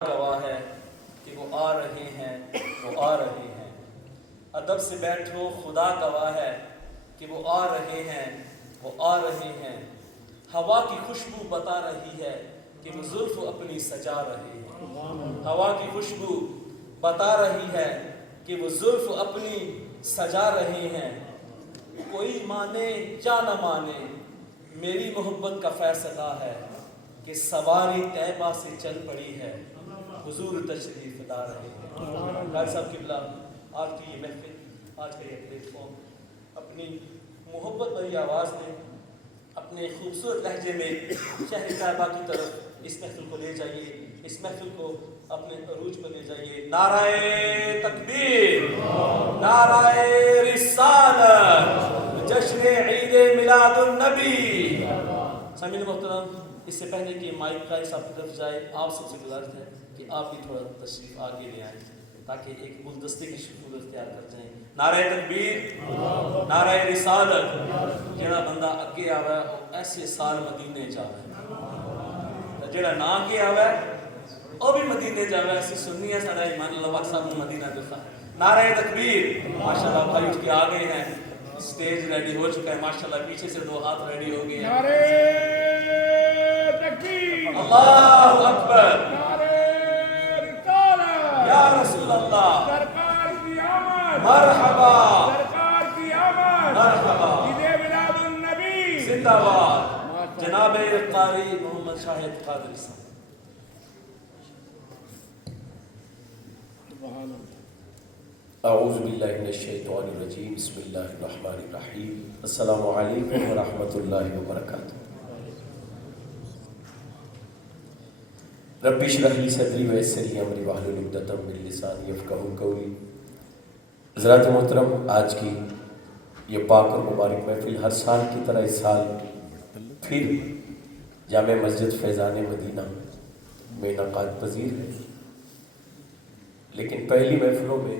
گواہ ہے کہ وہ آ رہے ہیں، وہ آ رہے ہیں۔ ادب سے بیٹھو، خدا گواہ ہے کہ وہ آ رہے ہیں، وہ آ رہے ہیں۔ ہوا کی خوشبو بتا رہی ہے کہ وہ زلف اپنی سجا رہے ہیں۔ ہوا کی خوشبو بتا رہی ہے کہ وہ زلف اپنی سجا رہے ہیں۔ کوئی مانے یا نہ مانے، میری محبت کا فیصلہ ہے کہ سواری طیبہ سے چل پڑی ہے، حضور تشریف لا رہے ہیں۔ قاری صاحب قبلہ، آج کی یہ محفل، آج کا یہ پلیٹ فارم اپنی محبت بھری آواز میں، اپنے خوبصورت لہجے میں شہر طیبہ کی طرف اس محفل کو لے جائیے، اس محفل کو اپنے عروج پر لے جائیے۔ نعرہ تکبیر، نعرہ رسالت، جشن عید میلاد النبی۔ سامعین محترم، اس سے پہلے کہ مائک قاری صاحب کی طرف جائے، آپ سب سے گزارش ہے کہ آپ بھی تھوڑا تشریف آگے لے آئیں تاکہ ایک گلدستے کی شکل اختیار کر جائیں۔ نعرہ تکبیر، نعرہ رسالت۔ جڑا بندہ اگے آوے وہ ایسے سال مدینے جاوے، جڑا نہ اگے آوے وہ بھی مدینے جاوے۔ ایسی سننی ہے سارا ایمان اللہ وقت صاحب مدینہ دکھا۔ نعرہ تکبیر۔ ماشاءاللہ بھائی اٹھ کے آ گئے ہیں، اسٹیج ریڈی ہو چکا ہے ماشاءاللہ، پیچھے سے دو ہاتھ ریڈی ہو گئے ہیں۔ اللہ اکبر، یا رسول اللہ، سرکار کی آمد، مرحبا، سرکار کی آمد، مرحبا، عید میلاد النبی زندہ باد۔ جناب قاری محمد شاہد قادری صاحب۔ اعوذ باللہ من الشیطان الرجیم، بسم اللہ الرحمن الرحیم۔ السلام علیکم ورحمۃ اللہ وبرکاتہ۔ رب اشرح لی صدری ویسر لی امری واحلل عقدۃ من لسانی یفقہوا قولی۔ حضرات محترم، آج کی یہ پاک اور مبارک محفل ہر سال کی طرح اس سال پھر جامع مسجد فیضان مدینہ میں انعقاد پذیر ہے، لیکن پہلی محفلوں میں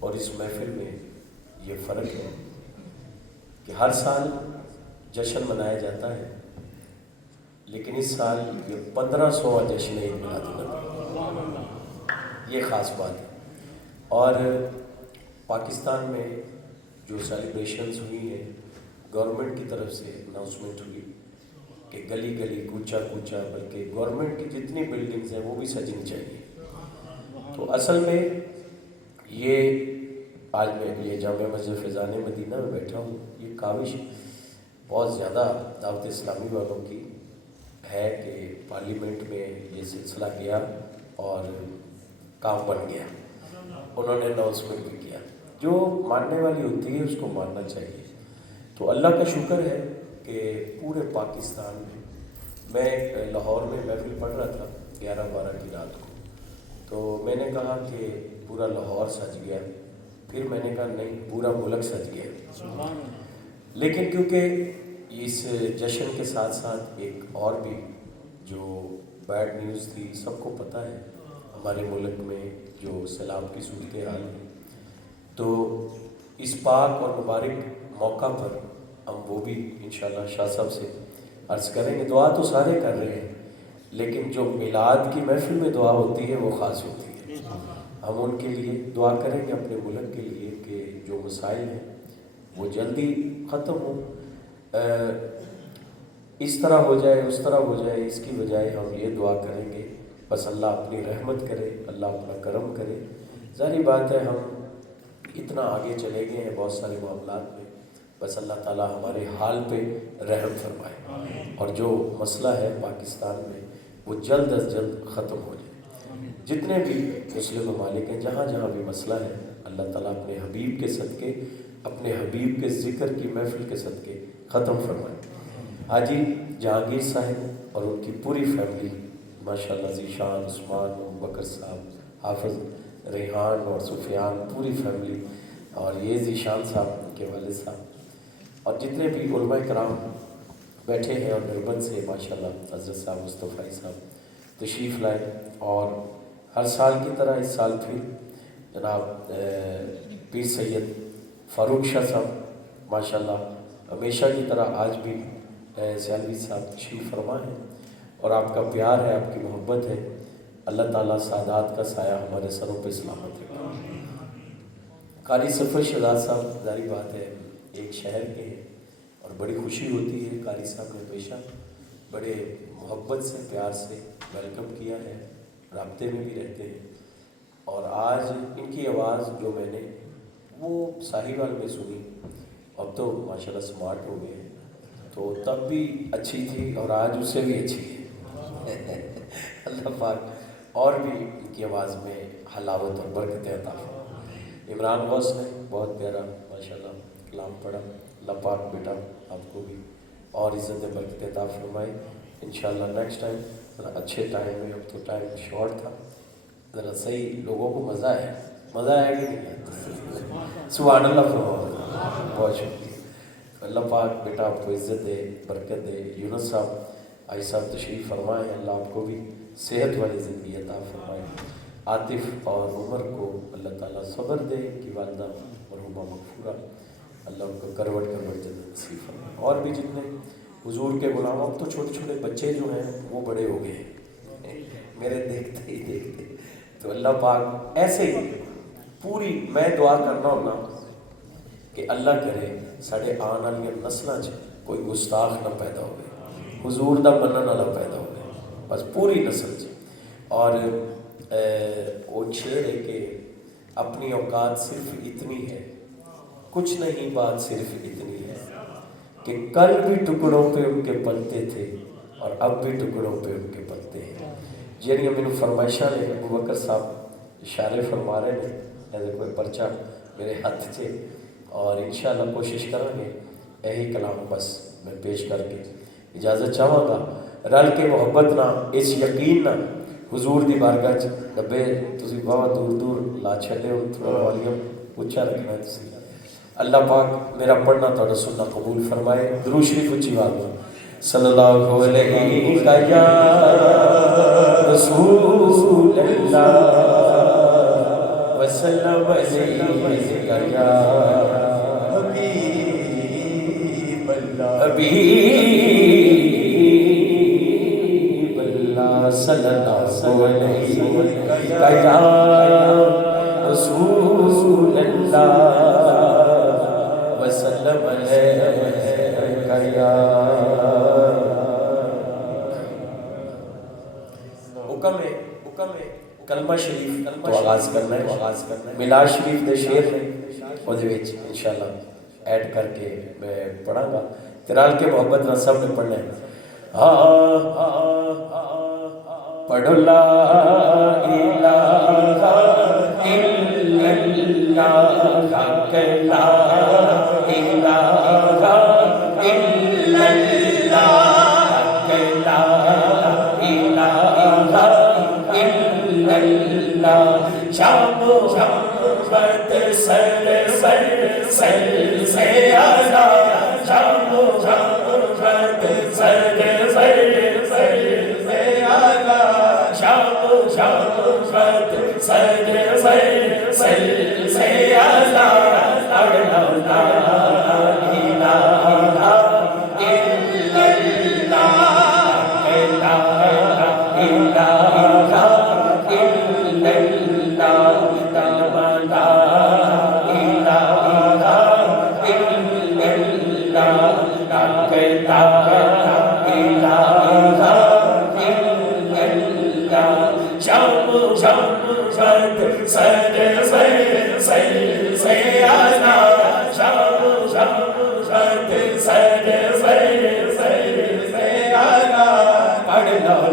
اور اس محفل میں یہ فرق ہے کہ ہر سال جشن منایا جاتا ہے، لیکن اس سال یہ 1500واں جشن عید میلاد النبی، یہ خاص بات ہے۔ اور پاکستان میں جو سیلیبریشنز ہوئی ہیں، گورنمنٹ کی طرف سے اناؤنسمنٹ ہوئی کہ گلی گلی کوچہ کوچہ، بلکہ گورنمنٹ کی جتنی بلڈنگز ہیں وہ بھی سجنی چاہیے۔ تو اصل میں یہ آج میں یہ جامع مسجد فیضان مدینہ میں بیٹھا ہوں، یہ کاوش بہت زیادہ دعوت اسلامی والوں کی ہے کہ پارلیمنٹ میں یہ سلسلہ گیا اور کام بن گیا، انہوں نے اناؤنسمنٹ بھی کیا۔ جو ماننے والی ہوتی ہے اس کو ماننا چاہیے۔ تو اللہ کا شکر ہے کہ پورے پاکستان میں لاہور میں محفل پڑھ رہا تھا 11-12 کی رات کو، تو میں نے کہا کہ پورا لاہور سج گیا، پھر میں نے کہا نہیں، پورا ملک سج گیا۔ لیکن کیونکہ اس جشن کے ساتھ ساتھ ایک اور بھی جو بیڈ نیوز تھی، سب کو پتہ ہے ہمارے ملک میں جو سیلاب کی صورتحال ہے، تو اس پاک اور مبارک موقع پر ہم وہ بھی انشاءاللہ شاہ صاحب سے عرض کریں گے۔ دعا تو سارے کر رہے ہیں، لیکن جو میلاد کی محفل میں دعا ہوتی ہے وہ خاص ہوتی ہے۔ ہم ان کے لیے دعا کریں گے، اپنے ملک کے لیے، کہ جو مسائل ہیں وہ جلدی ختم ہوں، اس طرح ہو جائے اس طرح ہو جائے، اس کی بجائے ہم یہ دعا کریں گے بس اللہ اپنی رحمت کرے، اللہ اپنا کرم کرے۔ ظاہری بات ہے ہم اتنا آگے چلے گئے ہیں بہت سارے معاملات میں، بس اللہ تعالیٰ ہمارے حال پہ رحم فرمائے اور جو مسئلہ ہے پاکستان میں وہ جلد از جلد ختم ہو جائے۔ جتنے بھی مسلم ممالک ہیں، جہاں جہاں بھی مسئلہ ہے، اللہ تعالیٰ اپنے حبیب کے صدقے، اپنے حبیب کے ذکر کی محفل کے صدقے ختم فرمائے۔ حاجی جہانگیر صاحب اور ان کی پوری فیملی ماشاءاللہ، ذیشان، عثمان، بکر صاحب، حافظ ریحان اور سفیان، پوری فیملی، اور یہ ذیشان صاحب ان کے والد صاحب، اور جتنے بھی علماء کرام بیٹھے ہیں، اور دیوبند سے ماشاءاللہ حضرت صاحب مصطفی صاحب تشریف لائے، اور ہر سال کی طرح اس سال پھر جناب پیر سید فاروق شاہ صاحب ماشاءاللہ ہمیشہ کی طرح آج بھی سیالوی صاحب تشریف فرما ہے، اور آپ کا پیار ہے، آپ کی محبت ہے، اللہ تعالیٰ سعادات کا سایہ ہمارے سروں پہ سلامت رکھے۔ قاری سفر شہزاد صاحب ظاہری بات ہے ایک شہر کے ہیں اور بڑی خوشی ہوتی ہے، قاری صاحب نے ہمیشہ بڑے محبت سے پیار سے ویلکم کیا ہے، رابطے میں بھی رہتے ہیں، اور آج ان کی آواز جو میں نے وہ ساہیوال میں سنی، اب تو ماشاءاللہ سمارٹ ہو گئے ہیں، تو تب بھی اچھی تھی اور آج اس سے بھی اچھی ہے۔ اللہ پاک اور بھی ان کی آواز میں حلاوت اور برکت عطا فرمائے۔ عمران غوث نے بہت پیارا ماشاءاللہ کلام پڑھا، اللہ پاک بیٹا آپ کو بھی اور عزت برکت عطا فرمائے۔ انشاءاللہ نیکسٹ ٹائم ذرا اچھے ٹائم میں، اب تو ٹائم شارٹ تھا، ذرا صحیح لوگوں کو مزہ ہے کہ نہیں آتا؟ سبحان اللہ فرماؤ، بہت شکریہ۔ اللہ پاک بیٹا آپ کو عزت دے، برکت دے۔ یونس صاحب آئی صاحب تشریف فرمائیں، اللہ آپ کو بھی صحت والی زندگی عطا فرمائے۔ عاطف اور عمر کو اللہ تعالیٰ صبر دے کہ والدہ مرحومہ مغفورہ، اللہ ان کو کروٹ جنت نصیب فرمائے۔ اور بھی جتنے حضور کے غلام، اب تو چھوٹے چھوٹے بچے جو ہیں وہ بڑے ہو گئے ہیں میرے دیکھتے ہی دیکھتے، تو اللہ پاک ایسے ہی پوری میں دعا کرنا ہونا کہ اللہ کرے ساڑے آن والی نسلاں چ کوئی گستاخ نہ پیدا ہوئے، حضور دا منن والا پیدا ہوئے، بس پوری نسل چ۔ اور وہ شعر ہے کہ اپنی اوقات صرف اتنی ہے، کچھ نہیں بات صرف اتنی ہے کہ کل بھی ٹکڑوں پہ ان کے پلتے تھے اور اب بھی ٹکڑوں پہ ان کے پلتے ہیں۔ جنہیں مینوں فرمائشاں نے ابو بکر صاحب اشارے فرما رہے ہیں، ایسے کوئی پرچہ میرے ہاتھ سے، اور انشاءاللہ کوشش کریں گے یہی کلام بس میں پیش کر کے اجازت چاہوں گا۔ رل کے محبت نہ اس یقین نہ حضور دی بارگاہ چ ڈبے تسی بہت دور دور لا چھڈے ہو، تھوڑا والیوم اونچا رکھنا ہے تسی۔ اللہ پاک میرا پڑھنا تھوڑا سننا قبول فرمائے۔ درود شریف اونچی آواز میں صلی اللہ علیہ یا رسول اللہ وسلم علیہ یا حبیب اللہ، حبیب اللہ صلی اللہ علیہ یا رسول اللہ وسلم علیہ یا۔ حکم ہے کلمہ شریف تو آغاز کرنا ہے، میلاد شریف دے شعر نے وہ دے وچ انشاءاللہ ایڈ کر کے میں پڑھاں گا، ترال کے محبت نہ سب نے پڑھنا ہے۔ پڑھو لا الہ الا اللہ، لا الہ الا اللہ، شام محبت سر سے آنا، شام محبت سر سے آنا، شام محبت سر سے آنا،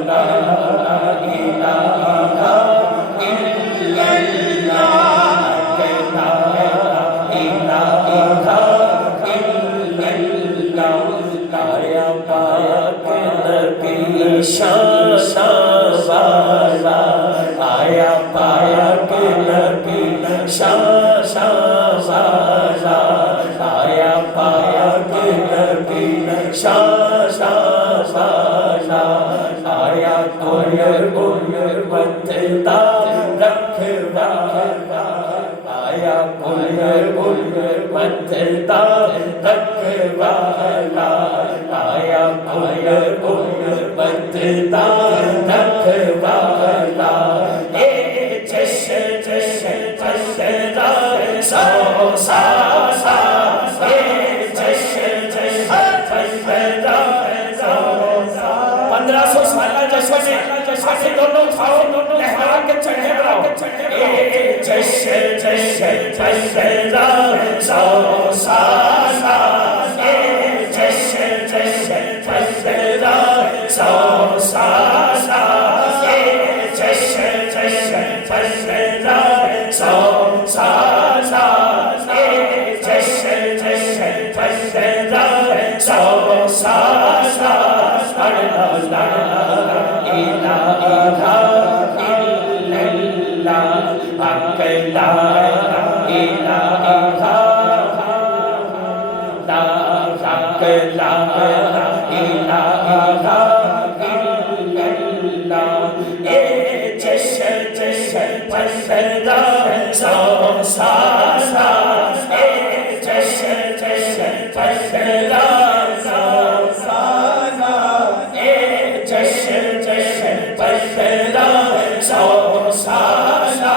لا الہ آیا والا اے جشن جشن جشن سو سالہ اے جشن جشن جشن 1500 سالہ جشن ہے آخر دونوں کھاؤ لہرا کے چڑھے بڑھاؤ اے جشن جشن جشن سو سالہ اے جشن جشن جشن سو سالہ اے جشن جشن جشن سو سالہ اے جشن جشن جشن سو سالہ لا الہ الا اللہ حق لا الہ لا حق لا الہ اے جشن جشن جشن سو سالہ اے جشن جشن جشن سو سالہ اے جشن جشن جشن سو سالہ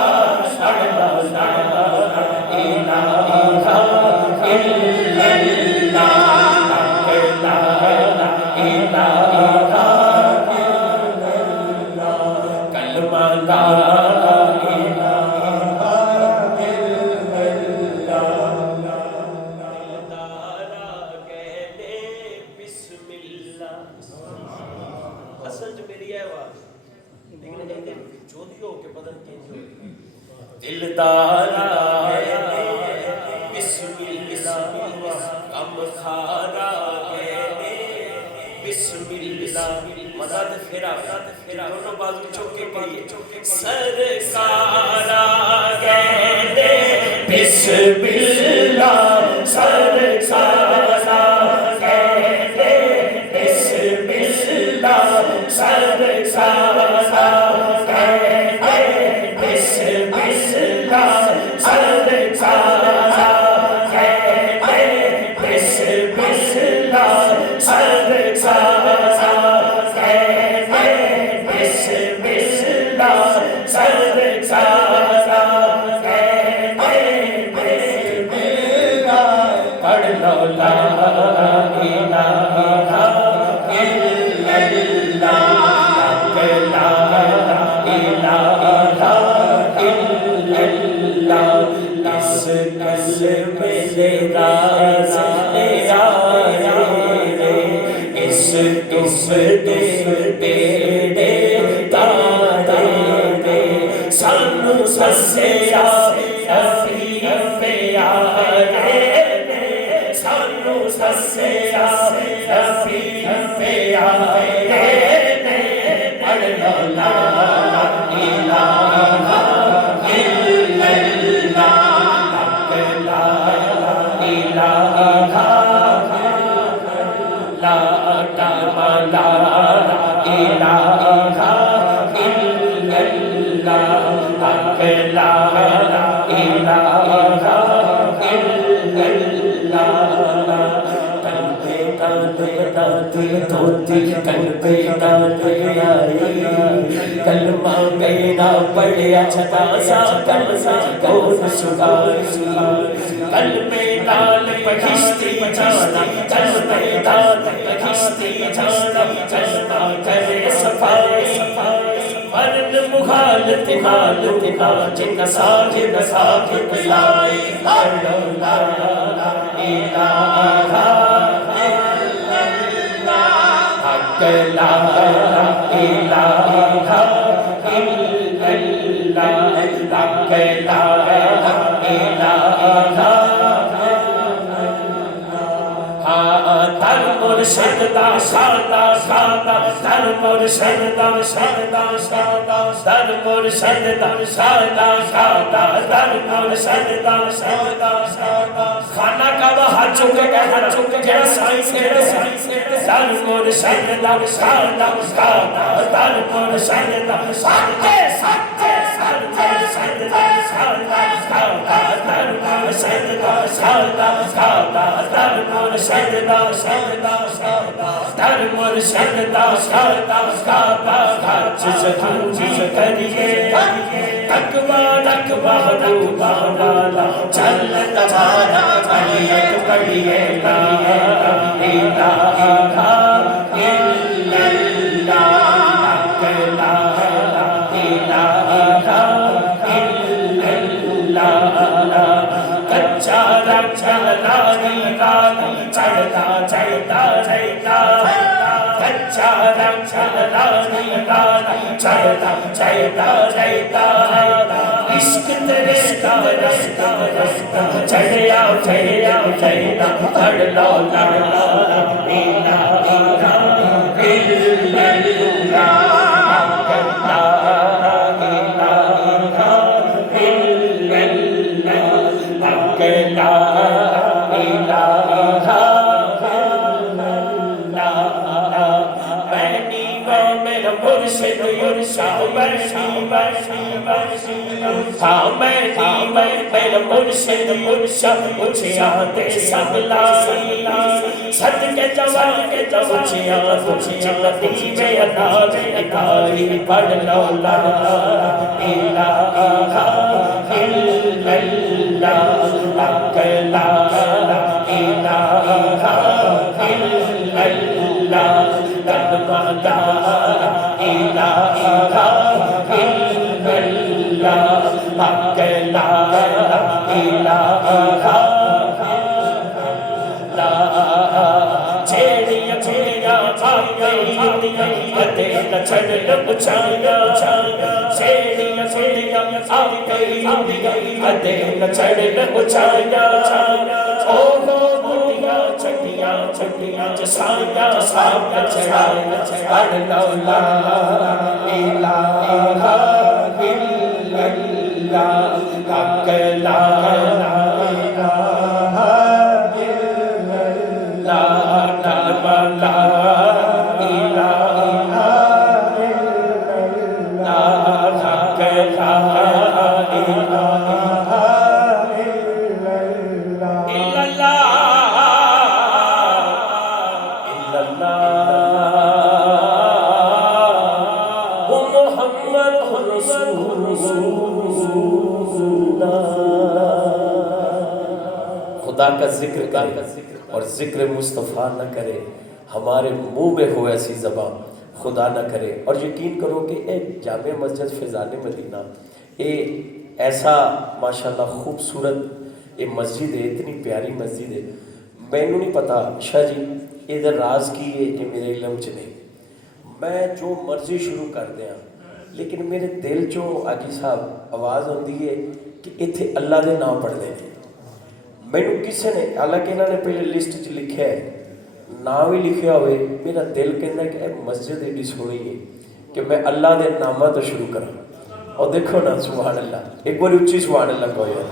لا الہ الا اصل جو میری ہے آواز لیکن جو دیو کے بدن کے جو دلدارا بسم اللہ غم خارا بسم اللہ مدد پھرا دونوں بازو چوکے کریے سرکارا گئے بسم اللہ سرکارا گئے بسم اللہ سرکارا گئے بسم اللہ سرکارا گئے بسم اللہ سرکارا گئے بسم اللہ سرکارا گئے بسم اللہ پڑھ لو لا الہ الا سانو سسیا سانو سسیا پڑھ لو لا الہ کلمہ کہنا پڑیا چھتا سا کون سگار کلمے دال پکھشتی جانا کلمے دال پکھشتی جانا کلمہ کرے صفائی مرد مخالت حالت جن صاحب صاحب لائی لا الہ حق لا الہ الا اللہ حق لا الہ در مرشد دا شادا شادا در مرشد دا شادا شادا در مرشد دا شادا شادا در مرشد دا شادا شادا خانہ کا باہر چکے جڑا سائنس کے در مرشد دا شادا شادا در مرشد دا سچے سچے سچے سچے شادا شادا در مرشد دا شادا شادا در سجدہ سجدہ سجدہ در مرشد دا سجدہ سجدہ حج ضروری کریے تقوی تقوی روبہ والا چل تمہارا پڑھیے پڑھیے لا الہ الا چڑھتا چڑھتا چڑھتا کچا رنگ چڑھتا چڑھتا چڑھتا عشق تیرے کا رستہ چڑھیا چڑھیا چڑھتا پڑھ لو لا الہ الا میرا مرشد مرشد اچھیا دے سب لائی صدقے جوان کے اچھیا جنتی میں انار اکاری پڑھ لو لا الہ الا اللہ لا الہ الا اللہ کلمہ لا الہ الا اللہ حق لا الہ الا چیڑیا چیڑیا آگئی کدے نہ چھڑ لپچایا چیڑیا چیڑیا آگئی کدے نہ چھڑ لپچایا او بوٹیاں چٹیاں چٹیاں جسایا ساب چڑھایا پڑھ لو لا الہ الا اللہ حق لا الہ الا اللہ کلمہ لا الہ الا اللہ حق لا الہ الا اللہ محمد خدا کا ذکر کرے اور ذکر مصطفیٰ نہ کرے ہمارے منہ میں ہو ایسی زبان خدا نہ کرے. اور یقین کرو کہ اے جامع مسجد فیضان مدینہ اے ایسا ماشاءاللہ خوبصورت یہ مسجد ہے, اتنی پیاری مسجد ہے. مینوں نہیں پتا شاہ جی ادھر راز کی ہے کہ میرے علم چ نہیں, میں جو مرضی شروع کر دیا لیکن میرے دل چو آجی صاحب آواز ہوندی ہے کہ اتھے اللہ دے نام پڑھ دے. مینوں کسے نے حالانکہ انہوں نے پہلے لسٹ چ لکھا ہے نام بھی لکھیا ہوئے, میرا دل کہنا ہے کہ اے مسجد ایڈی سونی ہے کہ میں اللہ دے نامہ تو شروع کروں. اور دیکھو نا سبحان اللہ, ایک بار اچھی سبحان اللہ کو یار.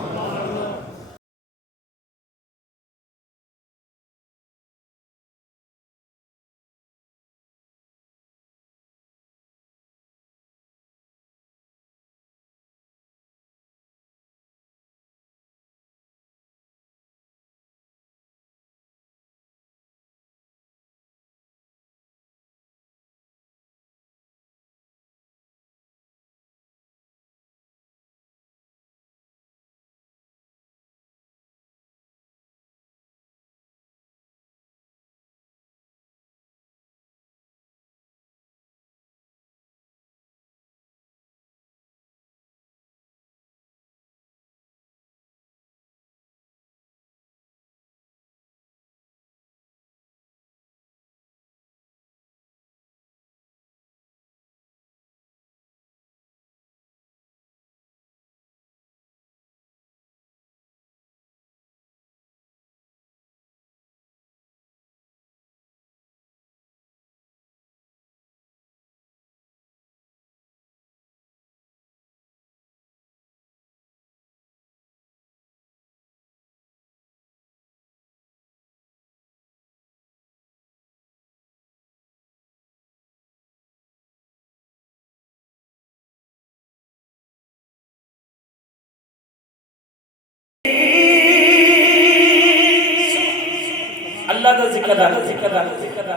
دا ذکر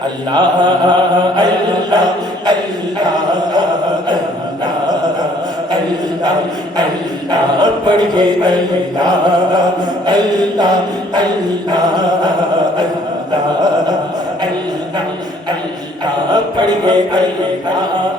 اللہ اللہ اللہ اللہ پڑھیے اللہ اللہ اللہ اللہ پڑھیے اللہ اللہ اللہ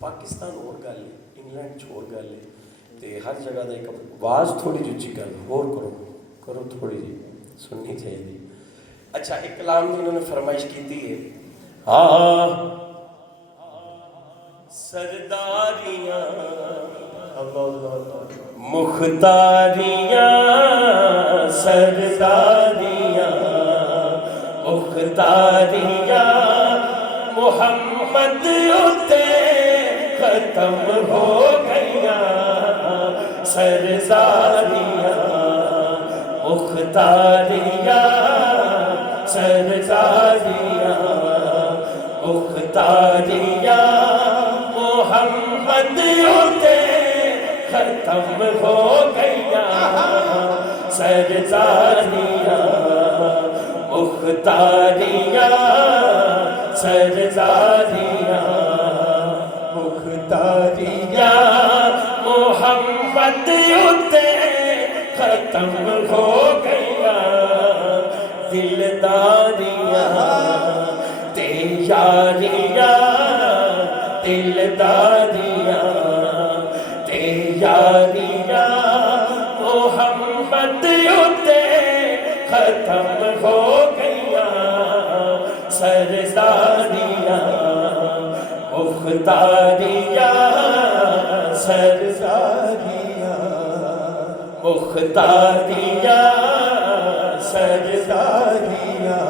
پاکستان اور گل ہے انگلینڈ چھوڑ گل ہے تے ہر جگہ دا ایک آواز تھوڑی جی اچھی گل اور کرو تھوڑی جی سننی چاہیے. اچھا ایک کلام میں انہوں نے فرمائش کی تھی ہے ہاں سرداریاں مختاریاں سرداریاں مختاریاں محمد اتے ختم ہو گئیاں سرداریاں مختاریاں سرداریاں مختاریاں محمد اتے ختم ہو گئیاں سرداریاں مختاریاں سرداریاں مختاریاں محمد اتے ختم ہو گئیاں دلداریاں تے یاریاں دلداریاں تے یاریاں محمد اتے ختم ہو گئیاں سرداریاں مختاریاں سرداریاں مختاریاں سرداریاں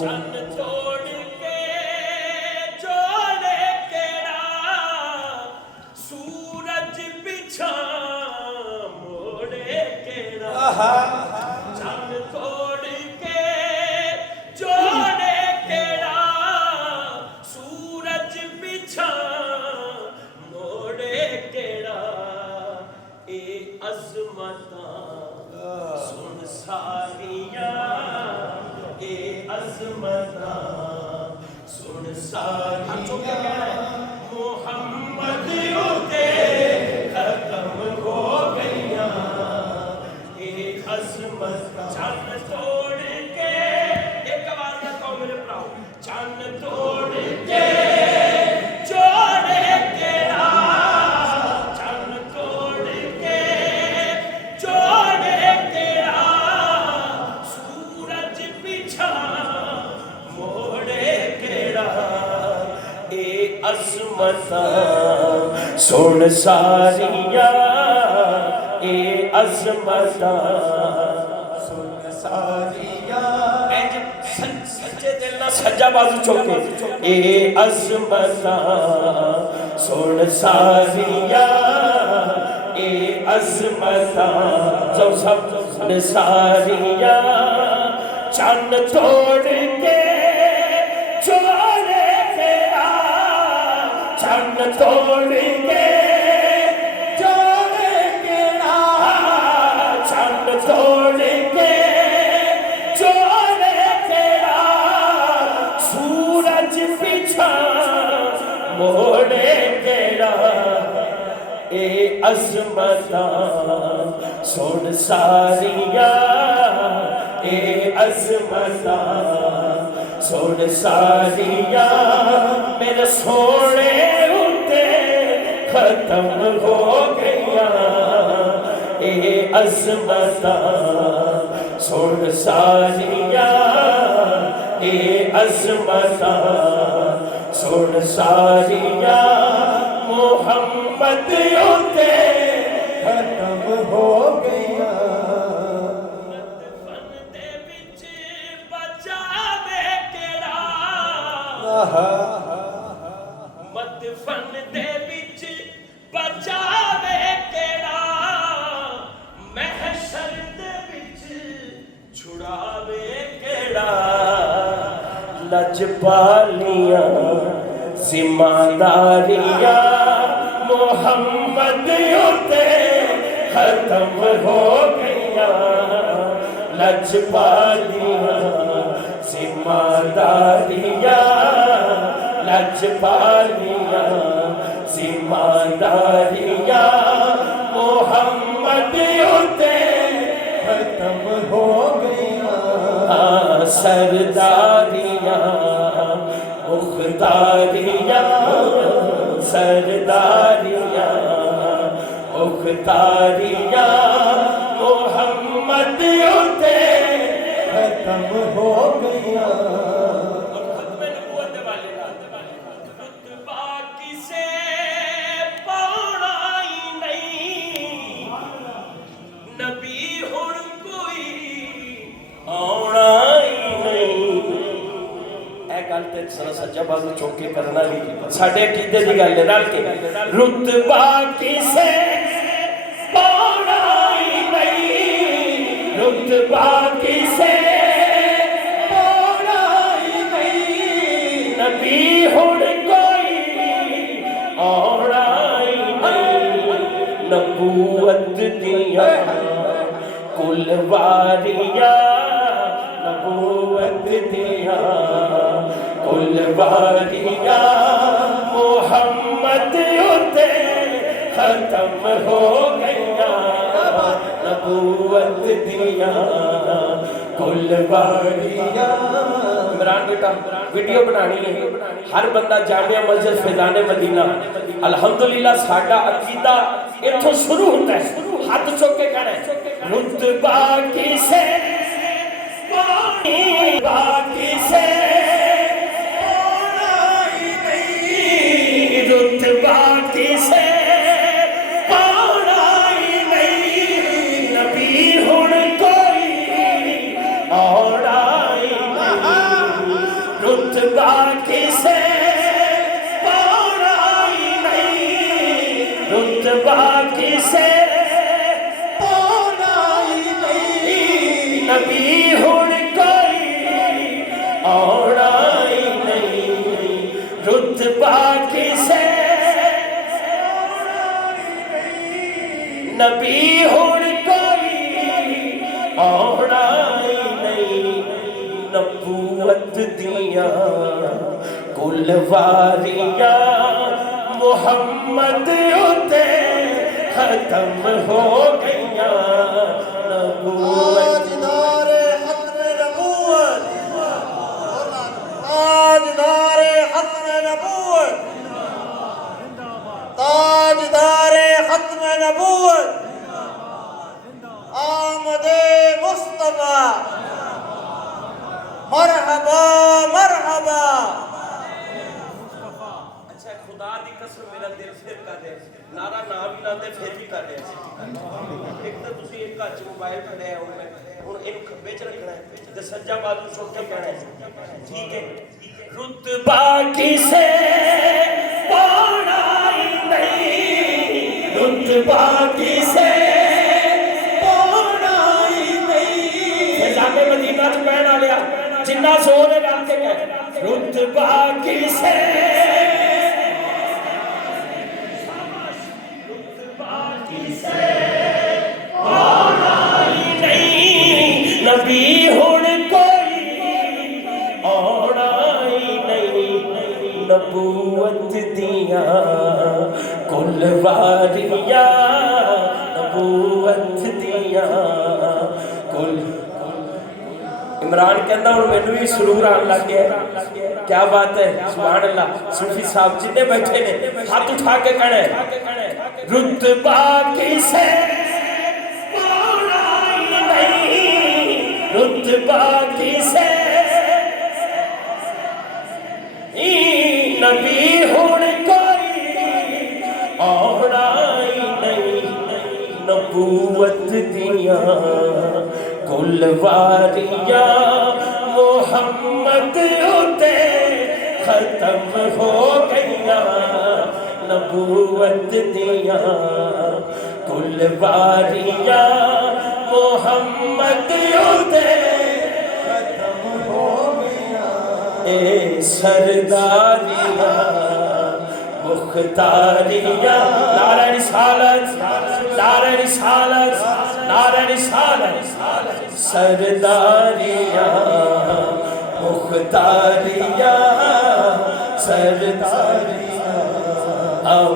چند توڑ کے جوڑے کیڑا سورج پیچھا موڑے کیڑا چند توڑ کے جوڑے کیڑا سورج پیچھا موڑے کیڑا اے عظمتاں سن ساریاں اے عظمتاں سن ساریاں محمد اتے ختم ہو گئیاں اے عظمتاں چند توڑ کے ایک آواز میں کہو میرے پراؤ چند توڑ کے جوڑے کیڑا چند توڑ کے عظمتاں سن ساریاں اے عظمتاں سن ساریاں سچے دل نہ سجا بازو چوکے اے عظمتاں سن ساریاں اے عظمتاں جو سب سن ساریاں چند توڑ کے چورے تیرا چند توڑ کے چورے تیرا چند توڑ کے چورے تیرا سورج پیچھا موڑے تیرا اے عظمتاں سن ساریاں اے عظمتاں سن ساریاں میرے سونے اتے ختم ہو گئیاں اے عظمتاں سن ساریاں اے عظمتاں سن ساریاں محمد اتے ختم ہو گئیاں مدفن دے وچ بچاوے کیڑا محشر دے وچ چھڑاوے کیڑا لجپالیاں ذمہ داریاں محمد اتے ختم ہو گئیاں لجپالیاں ذمہ داریاں لجپالیاں ذمہ داریاں محمد اتے ختم ہو گئیاں سرداریاں مختاریاں سرداریاں مختاریاں محمد اتے ختم ہو گئیاں سچا بازو چوکے کرنا نہیں ساڈے عقیدے دی گل ہے رل کے رتبہ کسے پاؤنا ہی نہیں رتبہ کسے پاؤنا ہی نہیں نبی ہن کوئی آنا ہی نہیں نبوت دیاں کل واریاں نبوت دیاں کل واریاں محمد اتے ختم ہو گئیاں نبوت دیاں کل واریاں عمران بیٹا ویڈیو بنانی ہے ہر بندہ جامعہ مسجد فیضان مدینہ الحمدللہ ساڈا عقیدہ اتھوں شروع ہوتا ہے ہاتھ چوک کے کہنا ہے رتبہ کسے رتبہ کسے رتبہ کسے پاؤنا ہی نہیں نبی ہن کوئی آنا ہی نہیں رتبہ کسے پاؤنا ہی نہیں رتبہ کسے پاؤنا ہی نہیں نبی ہن کوئی آنا ہی نہیں رتبہ کسے نبی ہن کوئی آنا ہی نہیں نبوت دیاں کل واریاں محمد اتے ختم ہو گئیاں نبوت تاجدار ختم نبوت تاجدار ختم نبوت تاجدار ختم نبوت آمد مصطفیٰ مرحبا مرحبا اچھا خدا دی قسم میرا دل پھر کر رہا نعرہ نہ بھی لاندے پھر بھی کر رہا ایک تو تسی ایک ہاتھ موبائل پھڑیا ہے ہن اینو کھبے چ رکھنا ہے تے سجا بازو سو کے کہنا ہے ٹھیک ہے رتبہ کسے پانا ہی نہیں رتبہ کسے پانا ہی نہیں فیضان مدینہ چ پہن والیا جنہ زور ہے رل کے کہہ رتبہ کسے نبی ہن کوئی آنا ہی نہیں نبوت دیاں کل واریاں نبوت دیاں کل عمران کہندا ہن مینوں بھی سرور آن لگ گیا کیا بات ہے سبحان اللہ صوفی صاحب جتنے بیٹھے نے ہاتھ اٹھا کے کہنا ہے رتبہ کسے رتبہ کسے نبی ہن کوئی آنا ہی نہیں نبوت دیاں کل واریاں محمد اتے ختم ہو گئیاں نبوت دیاں کل واریاں محمد اتے ختم ہو گئیاں اے سرداریاں مختاریاں نعرہ رسالت نعرہ رسالت نعرہ رسالت سرداریاں مختاریاں سرداریاں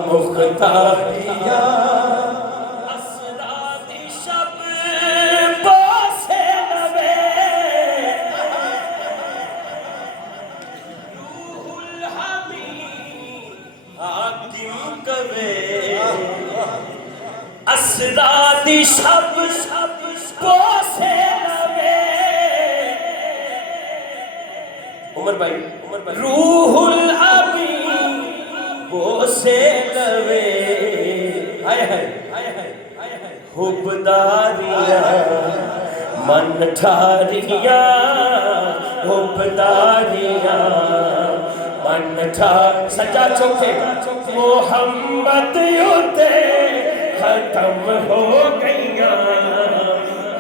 مختاریاں اسرادی شب باسے نوے روح الحمید حاکم کوے اسرادی شب باسے عمر بھائی روح الامین بوسے لوے ہائے ہائے حبداریاں من ٹھاریاں حبداریاں من ٹھار سجا چوکے محمد اتے ختم ہو گئیاں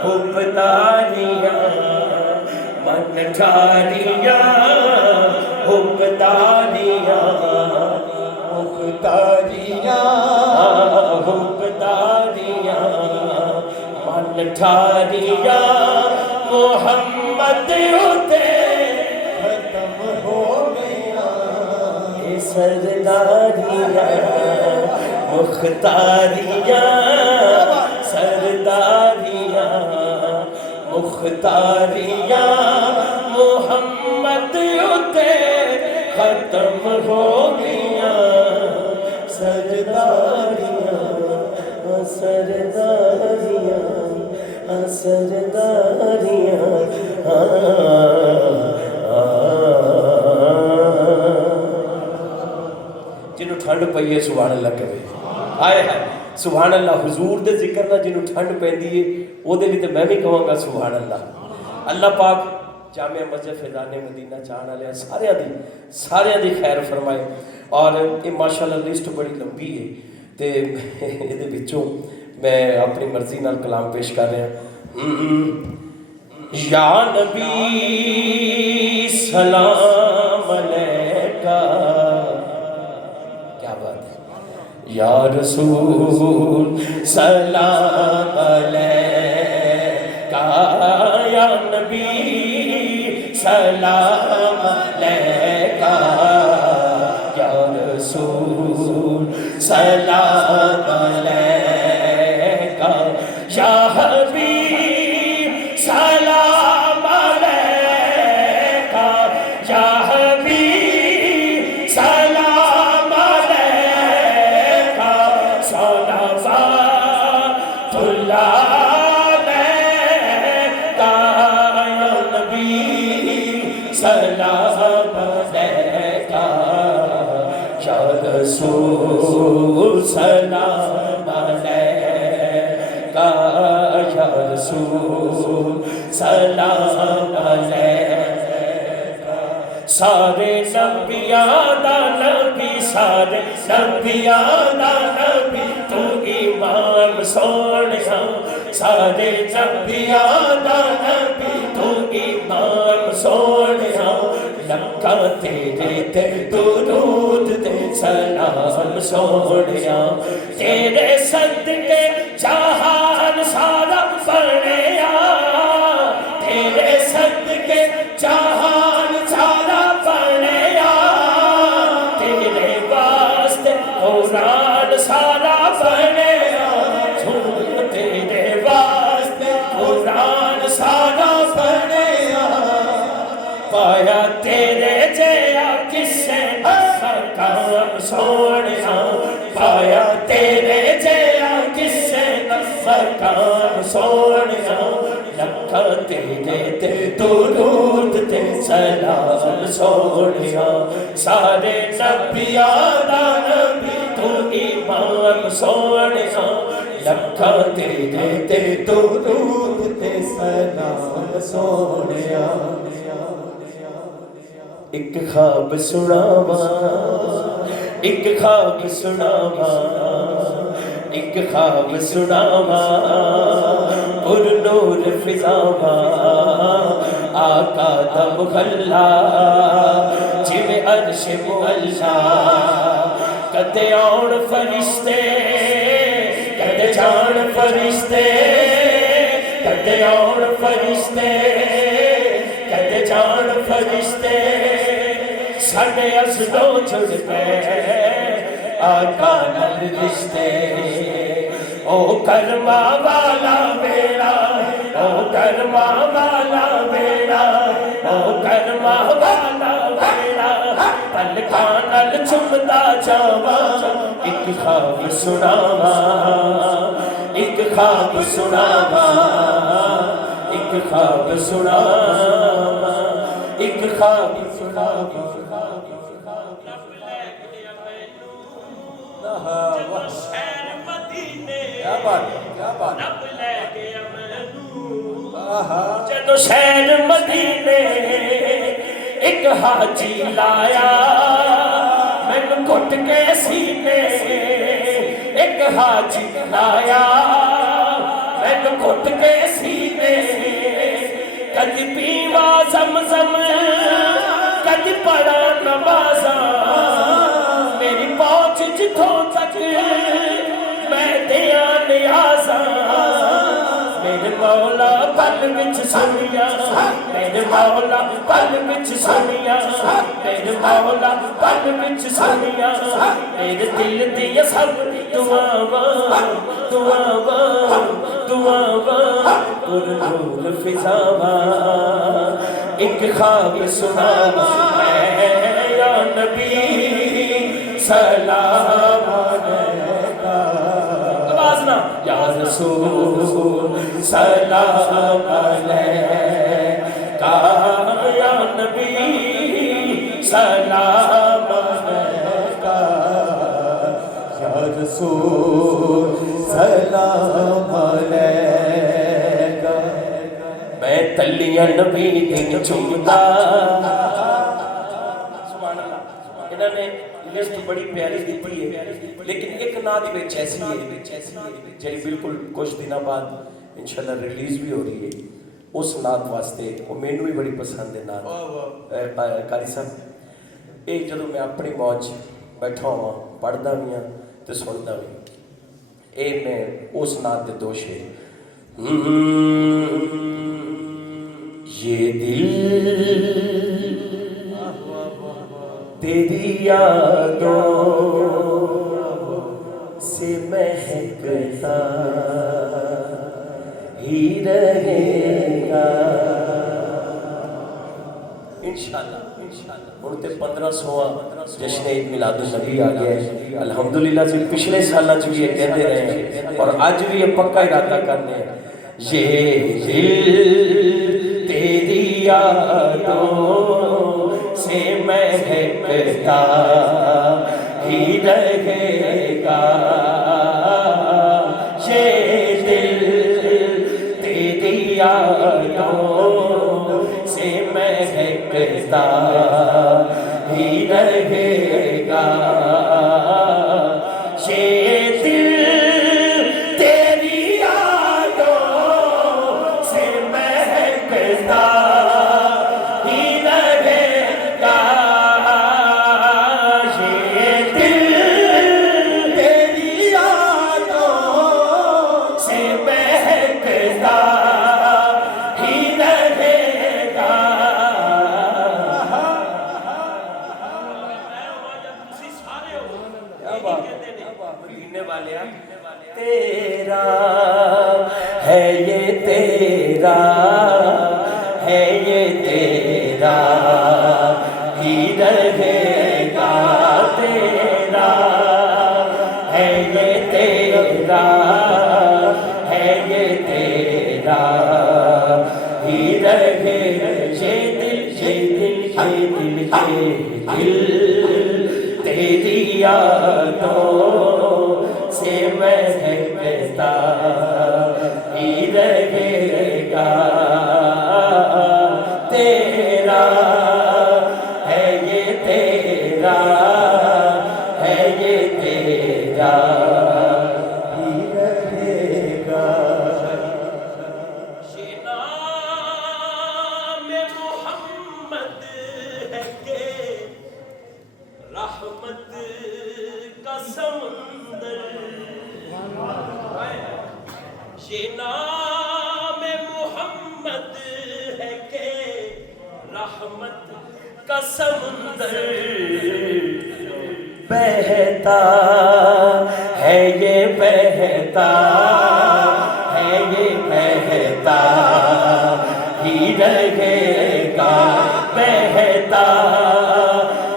حبداریاں من ٹھاریاں حبداریاں حبداریاں حبداریاں من ٹھاریاں محمد اتے ختم ہو گئیاں اے سرداریاں مختاریاں سرداریاں مختاریاں محمد اتے ختم ہو گئیاں سرداریاں سرداریاں سرداریاں جنہوں ٹھنڈ پئی ہے سبحان اللہ کہے آئے ہے سبحان اللہ حضور دے ذکر نہ جنہوں ٹھنڈ پیندی ہے وہ دے لیے تو میں بھی کہوں گا سبحان اللہ اللہ پاک جامع مسجد فیضان مدینہ چاہن والے سارے دی خیر فرمائے اور یہ ماشاءاللہ لسٹ بڑی لمبی ہے تے یہ بچوں میں اپنی مرضی نال کلام پیش کر رہا یا نبی سلام علیکہ کیا بات ہے یا رسول سلام علیکہ یا نبی سلام علیکہ یا رسول سلام علیکہ یا حبیب سلام علیکہ یا حبیب سلام علیکہ صلوات اللہ علیکہ یا نبی سلام علیکہ یا رسول رسول سلام علیکہ یا رسول سلام علیکہ سارے نبیاں دا نبی سارے نبیاں دا نبی تو امام سونیا سارے نبیاں دا نبی تو امام سونیا لکھا تیرے تے درود تے سلام سونیا تیرے صدقے جہان سارا بنیا تیرے صدقے جہان سارا بنیا تیرے واسطے قرآن سارا بنیا تیرے واسطے قرآن سارا بنیا پایا تیرے جیا کسے مقام سونیا پایا تیرے جیا کسے مقام سونیا لکھا تیرے تے درود تے سلام سونیا سارے نبیاں دا نبی تو امام سونیا لکھا تیرے تے درود تے سلام سونیا ایک خواب سناواں ایک خواب سناواں ایک خواب سناواں پر نور فضاواں آقا دا مغلا جویں عرش معلا کدے آن فرشتے کدے جان فرشتے کدے آن فرشتے کدے جان فرشتے ساڈے اسدوں جڑ پے آقا نال رشتے او کرما والا میرا او کرما والا میرا او کرما والا میرا پلکاں نال چمدا جاواں ایک خواب سناواں ایک خواب سناواں ایک خواب سناواں ایک خواب سناواں جدو شہر مدینے ایک حاجی لایا مینوں کٹ کے سینے ایک حاجی لایا مینوں کٹ کے سینے کدی پیوا زمزم کدی پڑھا نمازاں میری پہنچ جتھوں تک میں دیاں نیازاں میرے مولا پل وچ سنیا میرے مولا پل وچ سنیا میرے مولا پل وچ سنیا میرے دل دیا سب دعاواں دعاواں دعاواں پر نور فضاواں ایک خواب سناواں یا نبی سلام علیکہ آوازنا یا رسول سلام علیکہ یا نبی سلام علیکہ یا رسول سلام علیکہ میں تلیاں نبی دن چمتا انہوں نے لسٹ بڑی پیاری دیتی ہے لیکن ایک نعت وچ ایسی ہے جی بالکل کچھ دنوں بعد انشاءاللہ ریلیز بھی ہو رہی ہے اس نعت واسطے وہ مینوں بھی بڑی پسند ہے نعت قاری صاحب ایک جدوں میں اپنی موج بیٹھا ہوا پڑھدا بھی ہاں تے سندا بھی اے میں اس نعت دے دو شعر یہ دل تیری یادوں سے مہکتا ہی رہے گا انشاءاللہ ہن تے 1500واں جشن عید میلاد النبی آ گیا ہے الحمدللہ جی پچھلے سالاں چ بھی یہ کہتے رہے ہیں اور اج بھی یہ پکا ارادہ کرنے ہیں یہ دل تیری یادوں سے مہکتا ہی رہے گا، یہ دل تیری یادوں سے مہکتا ہی رہے گا، یہ دل تیری یادوں سے مہکتا ہی رہے گا، یہ دل تیری یادوں سے مہکتا ہی رہے گا۔ مدینے والے تیرا ہے یہ تیرا ہے یہ تیرا ہی رہے گا، تیرا ہے یہ تیرا ہے یہ تیرا ہی رہے گا، یہ دل یہ دل یہ دل یہ دل تیری یادوں سے مہکتا ہی رہے گا، تیرا ہے یہ تیرا ہے یہ تیرا ہی رہے گا۔ یہ نام محمد ہے کہ رحمت کا سمندر، یہ نام محمد ہے کہ رحمت کا سمندر، بہتا ہے یہ بہتا ہے یہ بہتا ہی رہے گا، بہتا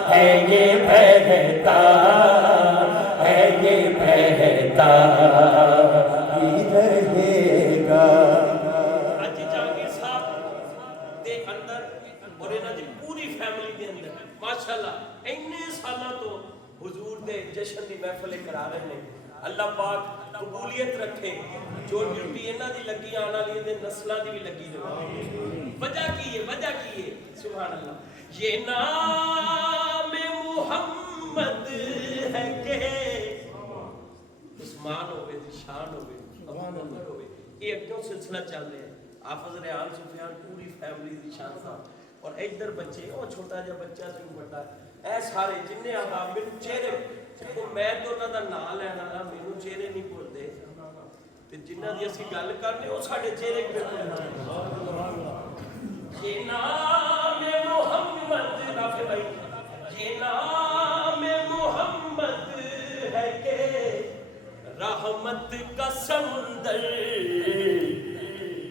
ہے یہ بہتا ہے یہ بہتا ہی رہے گا۔ اج جہانگیر صاحب دے اندر اور انہاں دی پوری فیملی دے اندر ماشاءاللہ اینے سالاں تو حضور دے جشن دی محفل کرا رہے ہیں، اللہ پاک قبولیت رکھے، جو ڈیوٹی انہاں دی لگی آنے والی دے نسلاں دی بھی لگی رہے۔ وجہ کی ہے سبحان اللہ، یہ نام محمد ہے کہ عثمان ہوئے شان ہوئے ابو بکر ہوئے، یہ اگوں سلسلہ چل رہا ہے، حافظ ریحان سفیان پوری فیملی دی شان صاحب، اور ادھر بچے وہ چھوٹا جا بچہ سے بڑا اے سارے جننے آبا میرے چہرے میں تو انہاں دا نام لینا نا میرے چہرے نہیں بھولدے تے جنہاں دی اسی گل کرنے وہ ساڈے چہرے کیوں بھولدے۔ یہ نام محمد رافع بھائی، یہ نام محمد ہے کہ رحمت کا سمندر،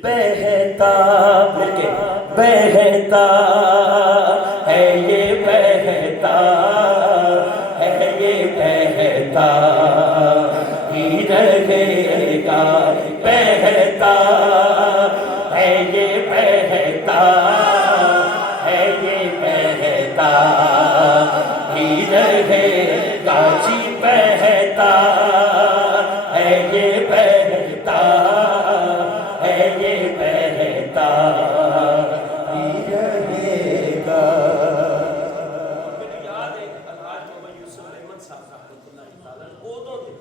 بہتا بہتا ہے یہ بہتا ہے یہ بہتا ہی رہے گا، بہتا ہے یہ بہتا ہے یہ بہتا ہی رہے گا، جی بہتا ہے یہ بہتا ہے یہ بہتا ہی رہے گا۔ مجھے یاد ہے الحاج محمد یوسف احمد صاحب رحمۃ اللہ تعالیٰ ادوں دے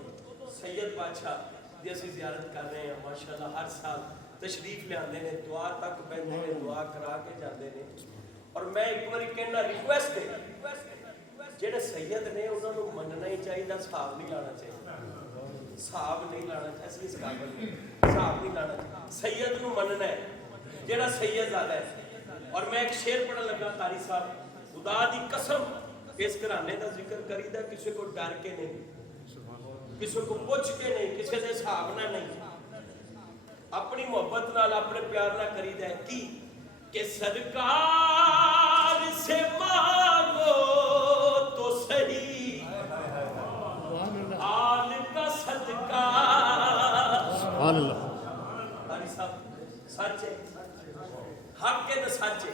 سید بادشاہ دی اسی زیارت کر رہے ہیں، ماشاءاللہ ہر سال تشریف لے آتے ہیں، دعا تک بہتے ہیں، دعا کرا کے جاتے ہیں، اور میں ایک بار کہنا ریکویسٹ ہے جہاں سید نے انہوں نے مننا ہی چاہیے، صحاب نہیں لانا چاہیے، صحاب نہیں لانا چاہیے، اصلی اس قابل صحاب نہیں لانا چاہیے، سید نو مننا ہے جہاں سید زیادہ ہے۔ اور میں ایک شعر پڑھن لگا قاری صاحب، خدا دی قسم اس گھرانے دا ذکر کریدا کسی کو ڈر کے نہیں، کسی کو پوچھ کے نہیں، کسی دے حساب نہ نہیں، اپنی محبت نال اپنے پیار نہ کریدا ہے کی کہ سرکار سے مانگو تو صحیح آل کا صدقہ، سبحان اللہ، قاری صاحب سچ ہے، حق ہے تو سچ ہے،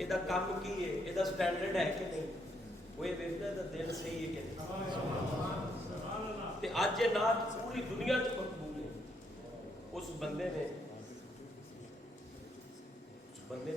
ਇਹਦਾ ਕੰਮ ਕੀ ਹੈ, ਇਹਦਾ ਸਟੈਂਡਰਡ ਹੈ ਕਿ ਨਹੀਂ, ਉਹ ਇਹ ਵੇਖਦਾ ਇਹਦਾ ਦਿਲ ਸਹੀ ਹੈ ਕਿ ਨਹੀਂ। ਤੇ ਅੱਜ ਇਹ ਨਾਤ ਪੂਰੀ ਦੁਨੀਆ 'ਚ ਮਕਬੂਲ ਹੈ। ਉਸ ਬੰਦੇ ਨੇ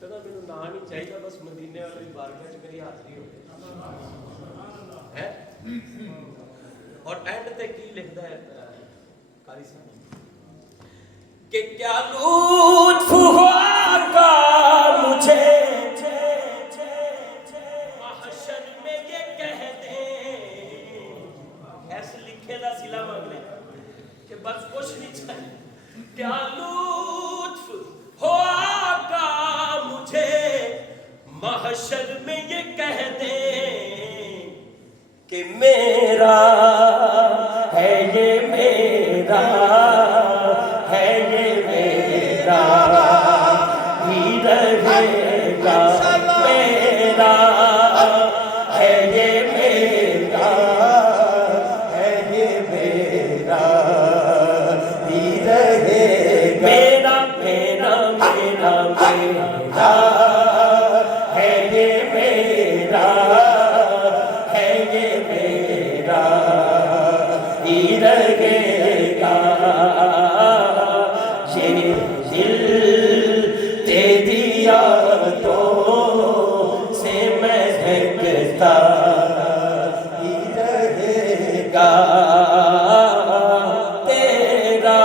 ਕਹਿੰਦਾ ਮੈਨੂੰ ਨਾਂ ਨਹੀਂ ਚਾਹੀਦਾ, ਬਸ ਮਦੀਨੇ ਵਾਲੇ ਦੀ ਬਾਰਗਾਹ 'ਚ ਮੇਰੀ ਹਾਜ਼ਰੀ ਹੋਵੇ ਹੈ। اور اینڈ تے کی لکھدا ہے قاری صاحب کہ کیا لطف ہوا کا مجھے محشر میں یہ کہہ دے، ایسے لکھے دا سلا مانگ لے کہ بس کچھ نہیں چاہیے. کیا لطف ہوا کا مجھے محشر میں یہ کہہ دے کہ میرا ہے یہ میرا ہے یہ میرا ہی رہے گا، میرا ہے یہ میرا ہے یہ میرا ہی رہے گا، میرا میرا میرا میرا ہے یہ میرا ہے یہ میرا ہی رہے گا. یہ دل تیری یادوں سے مہکتا ہی رہے گا، تیرا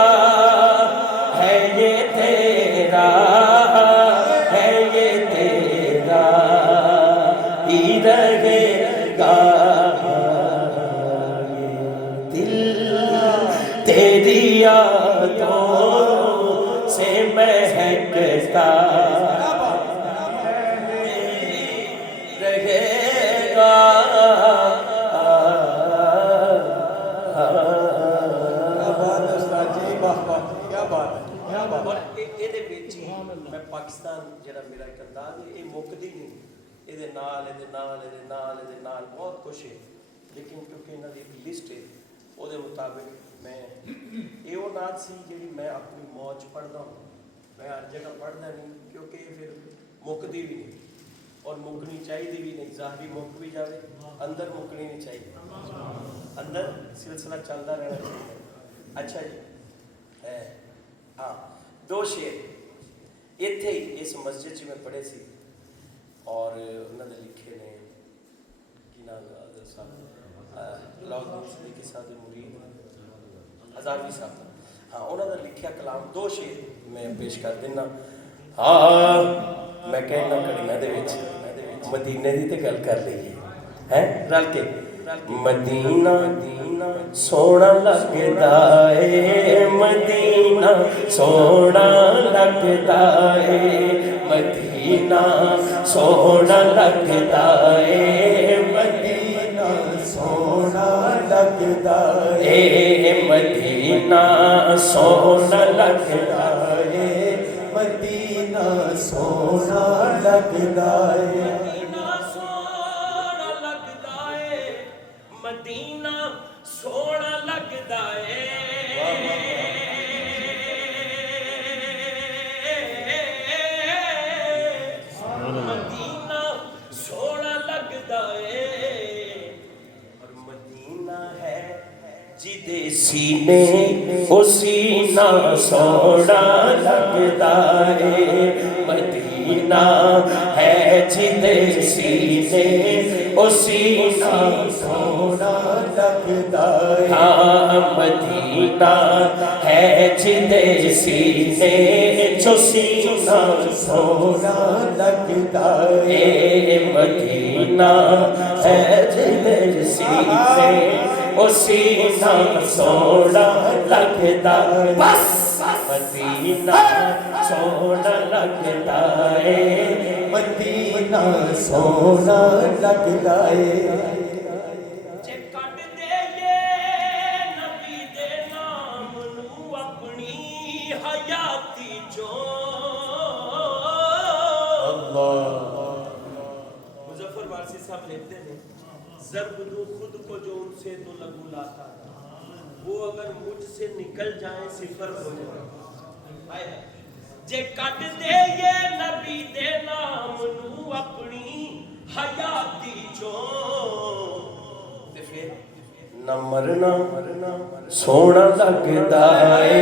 ہے یہ تیرا ہے یہ تیرا ہی رہے گا. دل تیری یادوں سے مہکتا رہے گا. میں پاکستان جڑا میرا ایک انداز ہے یہ مکدی نہیں، یہ بہت کچھ ہے، لیکن کیونکہ انہوں کی ایک لسٹ ہے وہ مطابق میں یہ وہ نعت سی جی میں اپنی موج پڑھتا ہوں. میں ہر جگہ پڑھتا نہیں کیونکہ پھر مکدی بھی نہیں اور مکنی چاہیے بھی نہیں، ظاہری مک بھی جائے اندر مکنی نہیں چاہیے، اندر سلسلہ چلتا رہنا چاہیے. اچھا جی ہاں دو شعر اتنے ہی اس مسجد میں پڑھے سی اور انہوں نے لکھے نے کی نام صاحب لاہور صدیقی صاحب کے مرید ہزاروی صاحب. ہاں انہوں نے لکھیا کلام دو شعر میں پیش کر دینا. ہاں میں کہنا کڑیاں دے وچ مدینے دی تے گل کر لئیے ہیں رل کے. مدینہ سونا لگدا اے مدینہ سونا لگدا اے مدینہ سونا لگدا اے مدینہ سونا لگدا اے مدینہ سونا لگدا اے مدینہ سونا لگدا اے مدینہ سونا لگدا اے مدینہ سونا لگدا اے اور مدینہ ہے جدے سینے او سینہ سونا لگدا اے مدینہ ہے جدے سینے او سینہ سونا لگدا اے. ہاں مدینہ ہے جدے سینے جو سینہ سونا لگدا اے مدینہ ہے جدے سینے او سینہ سونا لگدا بس مدینہ سونا لگدا اے مدینہ سونا لگدا اے. جے کٹ دے نبی دے نام نو اپنی حیاتی جو اللہ. مظفر وارسی صاحب لکھتے ہیں ضرب دوں خود کو جو ان سے تو لگو لاتا وہ اگر مجھ سے نکل جائیں صفر ہو جائے. جے کٹ دے یہ نبی دے نام نو اپنی حیاتی چو نہ مرنا سونا لگدا اے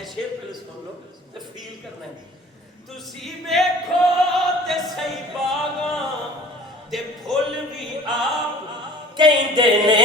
ਇਹ ਸ਼ੇਰ ਪਹਿਲੇ ਸੁਣ ਲਓ ਤੇ ਫੀਲ ਕਰਨਾ ਹੈ ਤੁਸੀਂ ਵੇਖੋ ਤੇ ਸਹੀ ਬਾਗਾਂ ਦੇ ਫੁੱਲ ਵੀ ਆਪ ਕਹਿੰਦੇ ਨੇ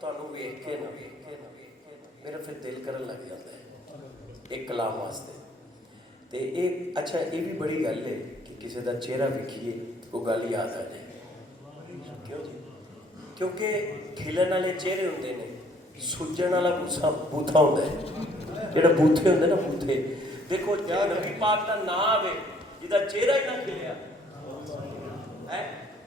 ਤੁਹਾਨੂੰ ਵੇਖ ਕੇ ਨਾ ਮੇਰਾ ਫਿਰ ਦਿਲ ਕਰਨ ਲੱਗ ਜਾਂਦਾ ਹੈ ਇੱਕ ਕਲਾਮ ਵਾਸਤੇ ਤੇ ਇਹ ਅੱਛਾ ਇਹ ਵੀ ਬੜੀ ਗੱਲ ਹੈ ਕਿ ਕਿਸੇ ਦਾ ਚਿਹਰਾ ਵੇਖੀਏ ਉਹ ਗੱਲ ਯਾਦ ਆ ਜਾਏ ਕਿਉਂ ਜੀ ਕਿਉਂਕਿ ਖਿਲਣ ਵਾਲੇ ਚਿਹਰੇ ਹੁੰਦੇ ਨੇ ਸੁੱਜਣ ਵਾਲਾ ਬੂਥਾ ਹੁੰਦਾ ਹੈ ਜਿਹੜਾ ਬੂਥੇ ਹੁੰਦੇ ਨਾ ਬੂਥੇ ਦੇਖੋ ਨਬੀ ਪਾਕ ਦਾ ਨਾਂ ਆਵੇ ਜਿਹਦਾ ਚਿਹਰਾ ਹੀ ਨਾ ਖਿਲਿਆ ਹੈ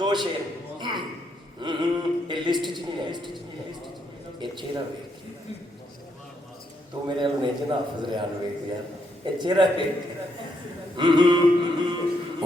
ਦੋ ਸ਼ੇਰ ਇਹ ਲਿਸਟ ਚ ਨਹੀਂ ਹੈ ਇਹ ਚਿਹਰਾ ਵੇਖ ਤੂੰ ਮੇਰੇ ਨਾਲ ਨੇ ਜਨਾ ਹਾਫਿਜ਼ ਰਿਆਨ ਵੇਖ ਯਾਰ ਇਹ ਚਿਹਰਾ ਵੇਖ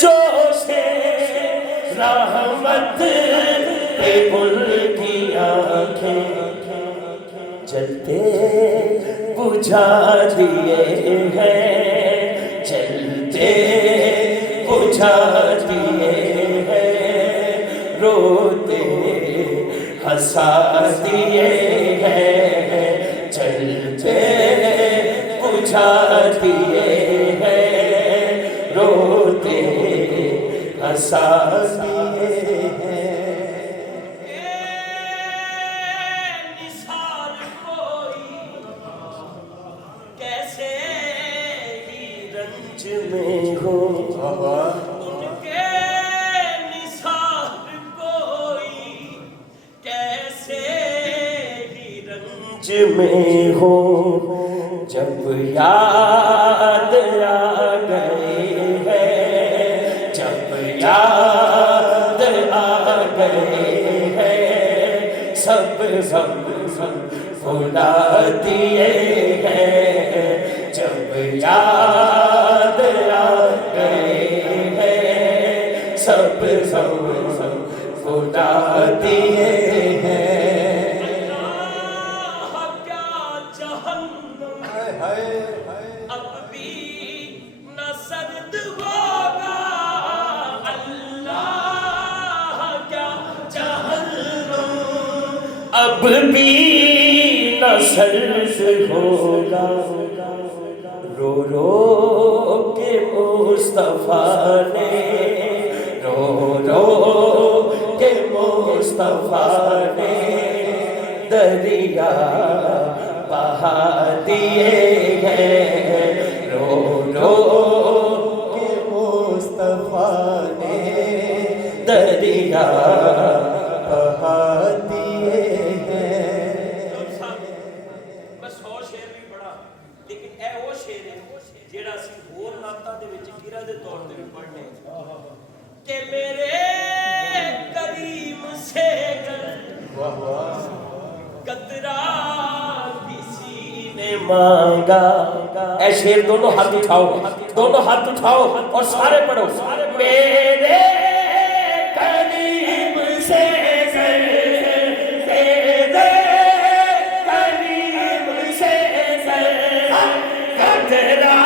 جوش رحمت پہ ان کی آنکھیں جلتے بجھا دیے ہیں، جلتے بجھا دیے ہیں، روتے ہنسا دیے ہیں، جلتے بجھا دیے ہیں، روتے ہنسا دیے ہیں۔ نثار کوئی کیسے ہی رنج میں ہو ان کے نثار کوئی کیسے ہی رنج میں ہو، جب یاد آ گئے ہیں، جب یاد آ گئے ہیں، سب بھلا دیے ہیں، جب یاد آ گئے ہیں، سب بھلا دیے ہیں۔ کیا جہنم اب بھی نہ سرد ہوگا، اللہ کیا جہنم اب بھی نہ سرد ہوگا، رو رو کے مصطفیٰ نے، رو رو کے مصطفیٰ نے دریا بہا دیے ہیں، رو رو کے مصطفیٰ نے دریا بہا دیے ہیں۔ میں 100 شعر بھی پڑھا، لیکن اے وہ شعر ہے جیڑا اسی ہور نعتاں دے وچ گرہ دے طور تے بھی پڑھنے کہ میرے کریم سے قطرہ کسی نے مانگا، اے شیر دونوں ہاتھ اٹھاؤ، دونوں ہاتھ اٹھاؤ اور سارے پڑھو، میرے قریب سے تیرے قریب سے قطرہ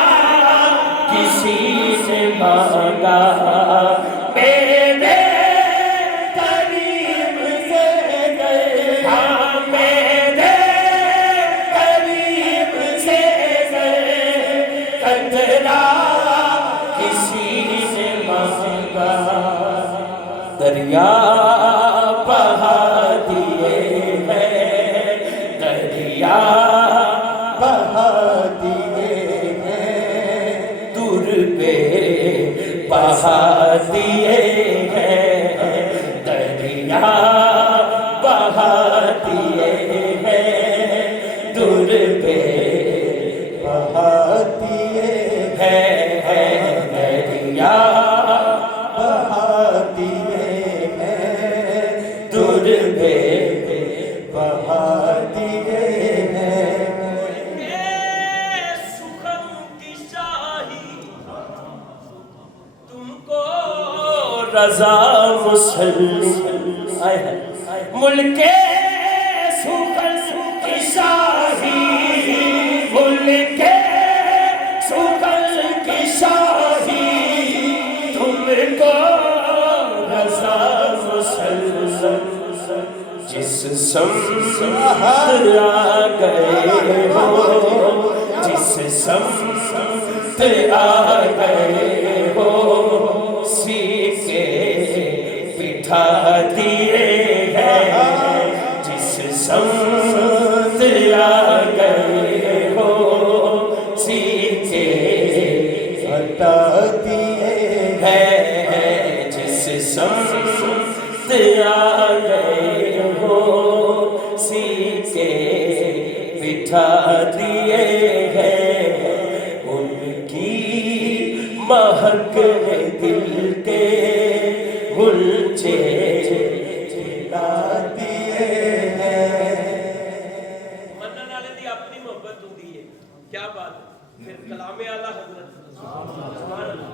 کسی نے مانگا، میرے قریب سے ہاں میرے قریب سے قطرہ کسی نے مانگا، دریا بہا دیے ہیں، دریا بہا دیے ہیں، دور پہ بہا دیے ہیں، دریا بہا دیے ہیں، دور پہ بہا دیے ہیں، دریا بہا دیے ہیں، دور پہ بہا دیے ہیں۔ سخن کی شاہی تم کو رضا مسلم آئے ہیں، ملک سخن کی شاہی، ملک سخن کی شاہی تم کو رضا مسلم، جس سمت آ گئے ہو، جس سمت آ گئے ہو، سیکھے بٹھا دیے ہیں، جس سمت آ گئے ہو، سیکھے بٹھا دیے ہیں، جس سمت آ گئے ہو، سیکھے بٹھا دیے ہیں، ان کی مہک ہے دل کے گلچے کھلا دیے ہیں۔ منن والے دی اپنی محبت ہوندی ہے، کیا بات ہے، پھر کلام اعلیٰ حضرت سبحان اللہ،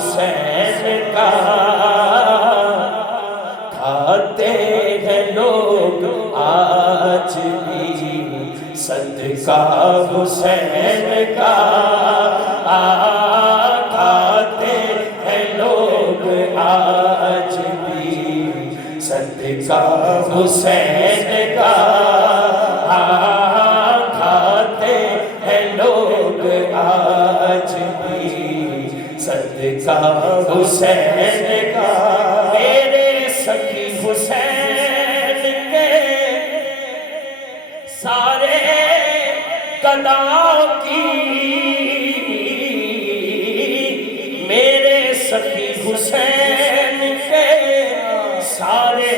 حسین کا کھاتے ہیں لوگ آج بھی صدقہ حسین کا کھاتے ہیں لوگ آج بھی صدقہ حسین کا کھاتے ہیں لوگ آج بھی صدقہ حسین کا میرے سخی حسین کے سارے قداؤں کی میرے سخی حسین کے سارے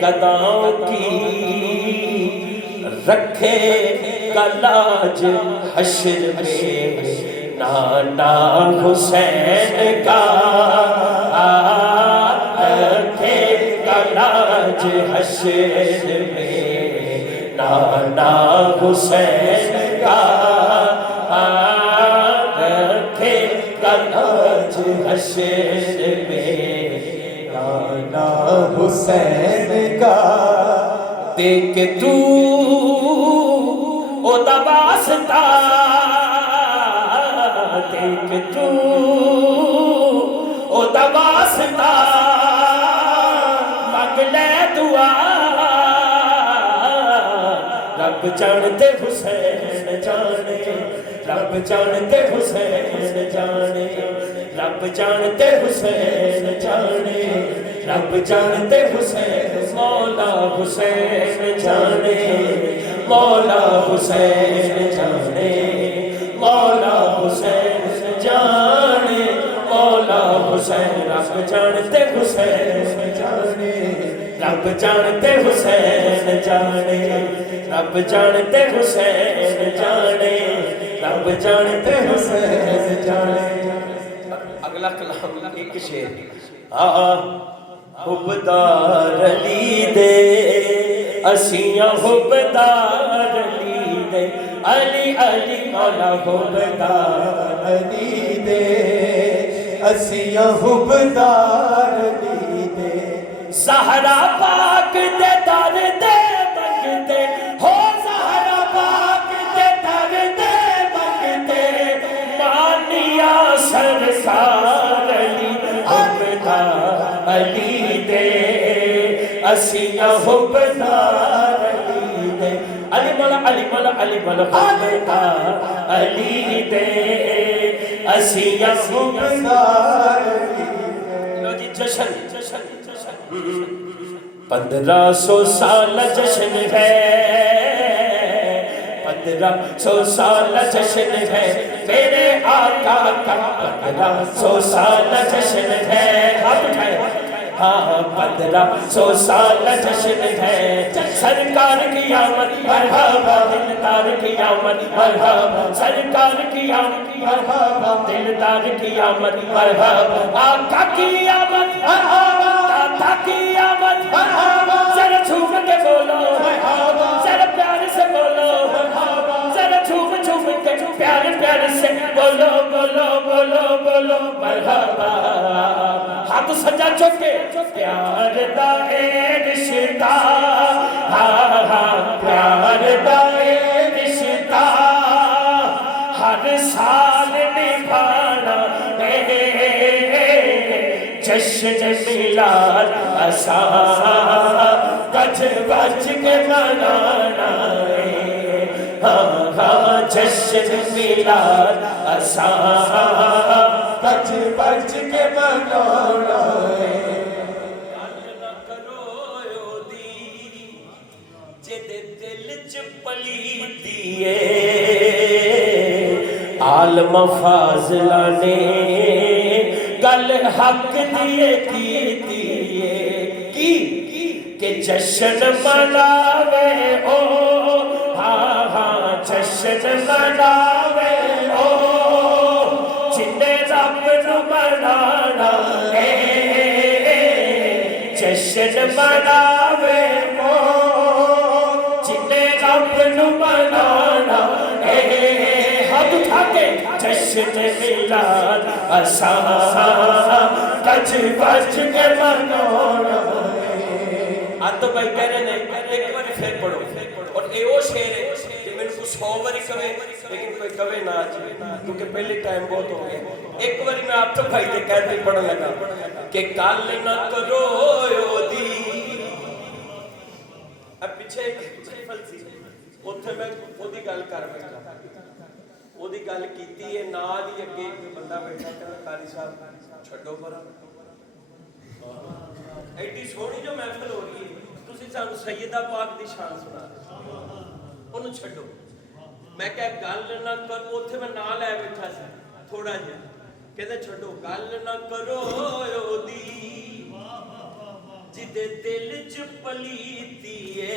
قداؤں کی رکھے گا لاج حشر میں نانا حسین کا رکھے گا لاج حشر میں نانا حسین کا رکھے گا لاج حشر میں نانا حسین کا دیکھ تو او دباستا دیکھ تو او دباستا مانگ لے دعا رب جانتے حسین جانے رب جانتے حسین جانے رب جانتے حسین جانے رب جانتے حسین مولا حسین جانے مولا حسین جانے مولا حسین جانے مولا حسین رب جانتے حسین جانے رب جانتے حسین جانے رب جانتے حسین جانے رب جانتے حسین جانے اگلا کلام ایک شعر حبدار علی دے اسیاں حبدار علی دے علی علی مولا حبدار علی دے اسیاں حبدار علی دے زہرا پاک دے در دے منگتے ہو زہرا پاک دے در دے منگتے مانیا سرکار علی حبدار علی دے اسیاں حبدار علی دے علی مولا علی مولا علی مولا حبدار علی دے اسیاں حبدار علی دے لو جی جشن 1500 سال جشن ہے 1500 سال جشن ہے میرے آقا کا 1500 سال جشن ہے ہاتھ اٹھائے ہاں 1500 سال جشن ہے سرکار کی آمد مرحبا دلدار کی آمد مرحبا سرکار کی آمد مرحبا دلدار کی آمد مرحبا آقا کی آمد مرحبا داتا کی آمد مرحبا ذرا جھوم کے بولو مرحبا ذرا پیار سے بولو مرحبا ذرا جھوم جھوم کے پیار پیار سے بولو بولو بولو بولو مرحبا ہاتھ سجا چکے پیار دا اے رشتہ ہاں ہاں پیار دا اے رشتہ ہر سال نبھانا جشن میلاد اساں گج بج کے منانا ہاں ہاں جشن میلاد اساں گج بج کے منانا عالم فاضلہ نے گل حق دیے کی کہ جشن مناوے او ہاں ہاں جشن مناوے او جنے رب نو منانا جشن مناوے او جنے رب نو منانا ہاتھ اٹھا کے جشن جشن میلاد اساں کچھ بچ کے منانا اب تو بھائی کہہ رہے ہیں ایک بار پھر پڑھو اور اے او شعر ہے کہ میں کو 100 باری کہے لیکن کوئی کہے نہ آج کیونکہ پہلے ٹائم بہت ہو گیا ایک باری میں آپ تو بھائی کے کہتے پڑھنے لگا کہ کل نہ کرو دی اب پیچھے ایک محفل سی اوتھے میں اودی گل کر بیٹھا اودی گل کیتی ہے نال ہی اگے ایک بندہ بیٹھا کہندا قاری صاحب چھڈو پرا ایڈی سونی جو محفل ہو رہی ہے تسی سانو سیدہ پاک دی شان سنا اونوں چھڈو میں کہ گل نہ کرو اوتھے میں نال لے بیٹھا سی تھوڑا جہا کہندا چھڈو گل نہ کرو دی جدے دل چ پلیتی ہے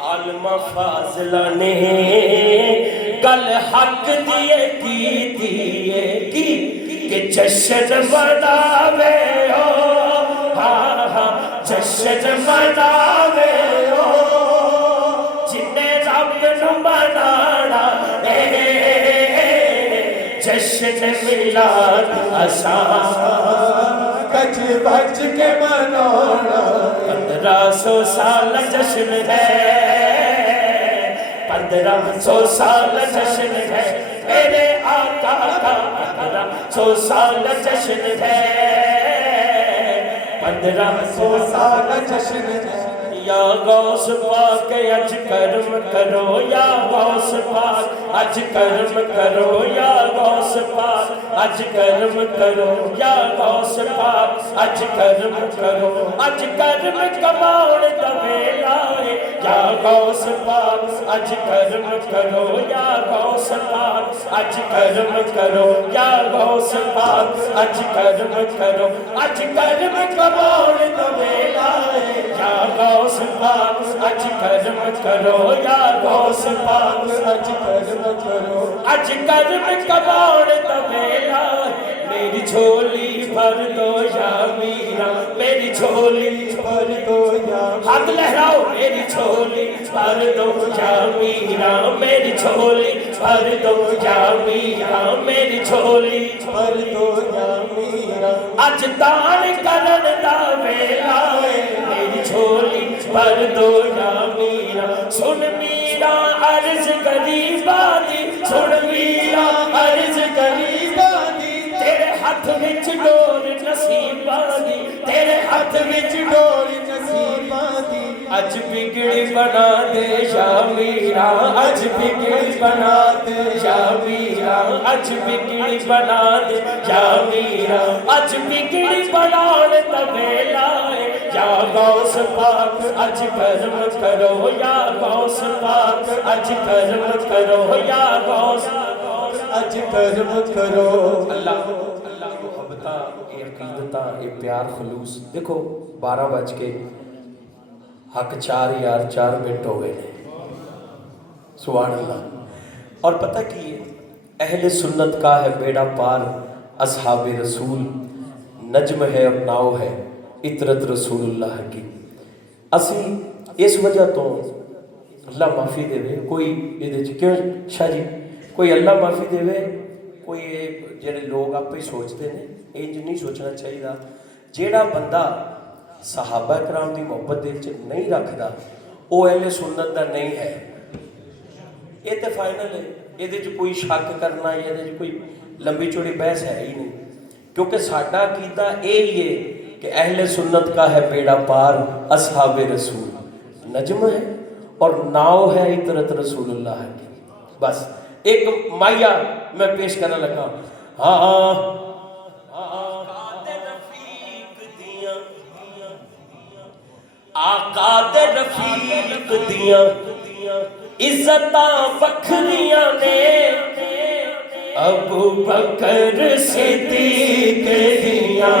عالم فاضلہ نے گل حق دیے کیتی ہے کہ جشن مناوے ہو ہاں ہاں جشن مناوے ہو جنے رب نو منانا جشن میلاد اساں کچھ بچ کے منانا 1500 سال جشن ہے 1500 سال جشن ہے میرے آقا کا 1500 سال جشن ہے 1500 سال جشن ہے یا غوث پاک اج کرم کرو یا غوث پاک اج کرم کرو یا غوث پاک اج کرم کرو یا غوث پاک اج کرم کرو اج کرم کماؤن دا ویلا ہے یا غوث پاک اج کرم کرو یا غوث پاک اج کرم کرو یا غوث پاک اج کرم کرو اج کرم کماؤن دا ویلا ہے یا غوث پاک اج کرم کرو یا غوث پاک اج کرم کرو اج کرم کماؤن دا ویلا میری جھولی بھر دو یا میرا میری جھولی بھر دو یا ہاتھ لہراؤ میری جھولی بھر دو یا میرا میری جھولی بھر دو یا میرا میری جھولی بھر دو یا میرا اج دان کرن دا ویلا میری جھولی بھر دو یا میرا سن میرا عرض غریبا دی سن میرا عرض غریبا دی تیرے ہاتھ وچ ڈور نصیباں دی تیرے ہاتھ وچ ڈور نصیباں دی اج بگڑی بنا دے یا میرا اج بگڑی بنا دے یا میرا اج بگڑی بنا دے یا میرا اج بگڑی بنان دا ویلا ہے یا غوث پاک اج کرم کرو یا غوث پاک اج کرم کرو یا غوث اج کرم کرو اللہ محبتاں اے عقیدتاں اے پیار خلوص دیکھو 12 بج کے حق 4 یار 4 منٹ ہو گئے سبحان اللہ اور پتہ کی اہل سنت کا ہے بیڑا پار اصحاب رسول نجم ہے اور ناؤ ہے اطرت رسول اللہ کی اسی اس وجہ تو اللہ معافی دے وے کوئی یہ کیوں شاہ جی کوئی اللہ معافی دے وے کوئی جڑے لوگ آپ ہی سوچتے ہیں انج نہیں سوچنا چاہیے جیڑا بندہ صحابہ کرام دی محبت دل چ نہیں رکھدا وہ اہل سنت دا نہیں ہے یہ تے فائنل ہے یہ کوئی شک کرنا یا کوئی لمبی چوڑی بحث ہے ہی نہیں کیونکہ ساڈا عقیدہ یہی ہے کہ اہل سنت کا ہے بیڑا پار اصحاب رسول نجم ہے اور ناؤ ہے اطرت رسول اللہ کی بس ایک مائیا میں پیش کرنے لگا ہاں آقا دے رفیق دیاں عزتاں وکھریاں نے ابو بکر صدیق دیاں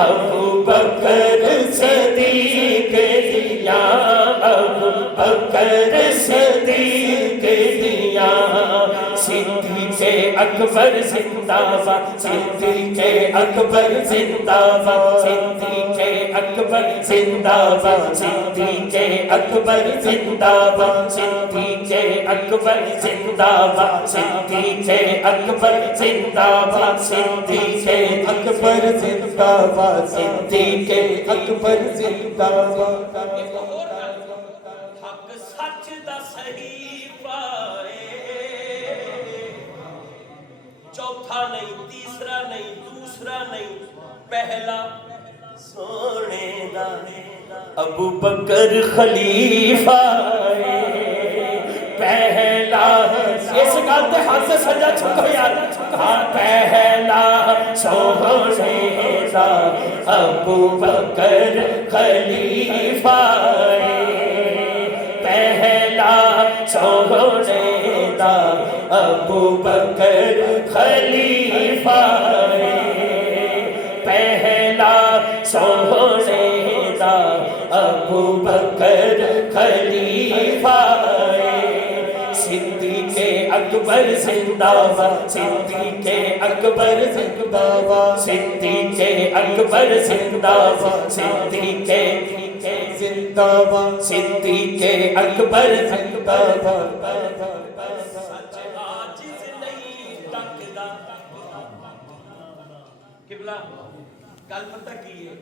ابو بکر صدیق دیاں ابو بکر صدیق دیاں صدیق اکبر زندہ باد صدیق اکبر زندہ باد صدیق اکبر زندہ باد صدیق اکبر زندہ باد صدیق اکبر زندہ باد صدیق اکبر زندہ باد صدیق اکبر زندہ باد صدیق اکبر زندہ باد حق سچ دا صحیفہ چوتھا نہیں تیسرا نہیں دوسرا نہیں پہلا سونے دا ابو بکر خلیفہ پہلا اس گل تے ہاتھ سے سجا چھکو یار پہلا سونے دا ابو بکر خلیفہ پہلا سونے دا ابو بکر خلیفہ پہلا سونے دا ابو بکر خلیفہ صدیق اکبر زندہ باد صدیق اکبر زندہ باد صدیق اکبر زندہ باد صدیق زندہ باد صدیق اکبر زندہ باد سچ عاجز نہیں ٹکدا قبلہ گل پتہ کی ہے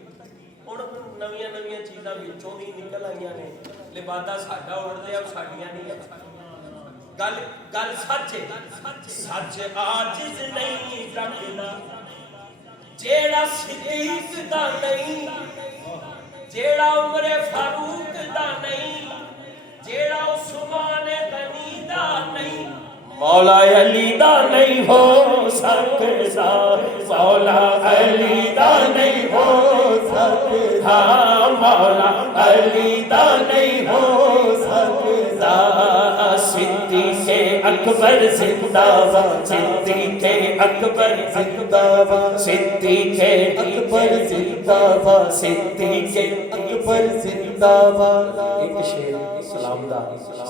ہن نویاں نویاں چیزاں وچوں دی نکل آئیاں نے لبادہ ساڈا اڑدے اب ساڈیاں نہیں گل گل سچ ہے سچ عاجز نہیں ٹکدا جیڑا صدیق دا نہیں جیڑا عمر فاروق دا نہیں جیڑا عثمان غنی دا نہیں مولا علی دا نہیں ہو سکتا مولا علی دا نہیں ہو سکتا مولا علی دا نہیں ہو سکتا صدیق اکبر زندہ باد صدیق اکبر زندہ باد صدیق اکبر زندہ باد صدیق اکبر زندہ باد ایک شعر سلام دا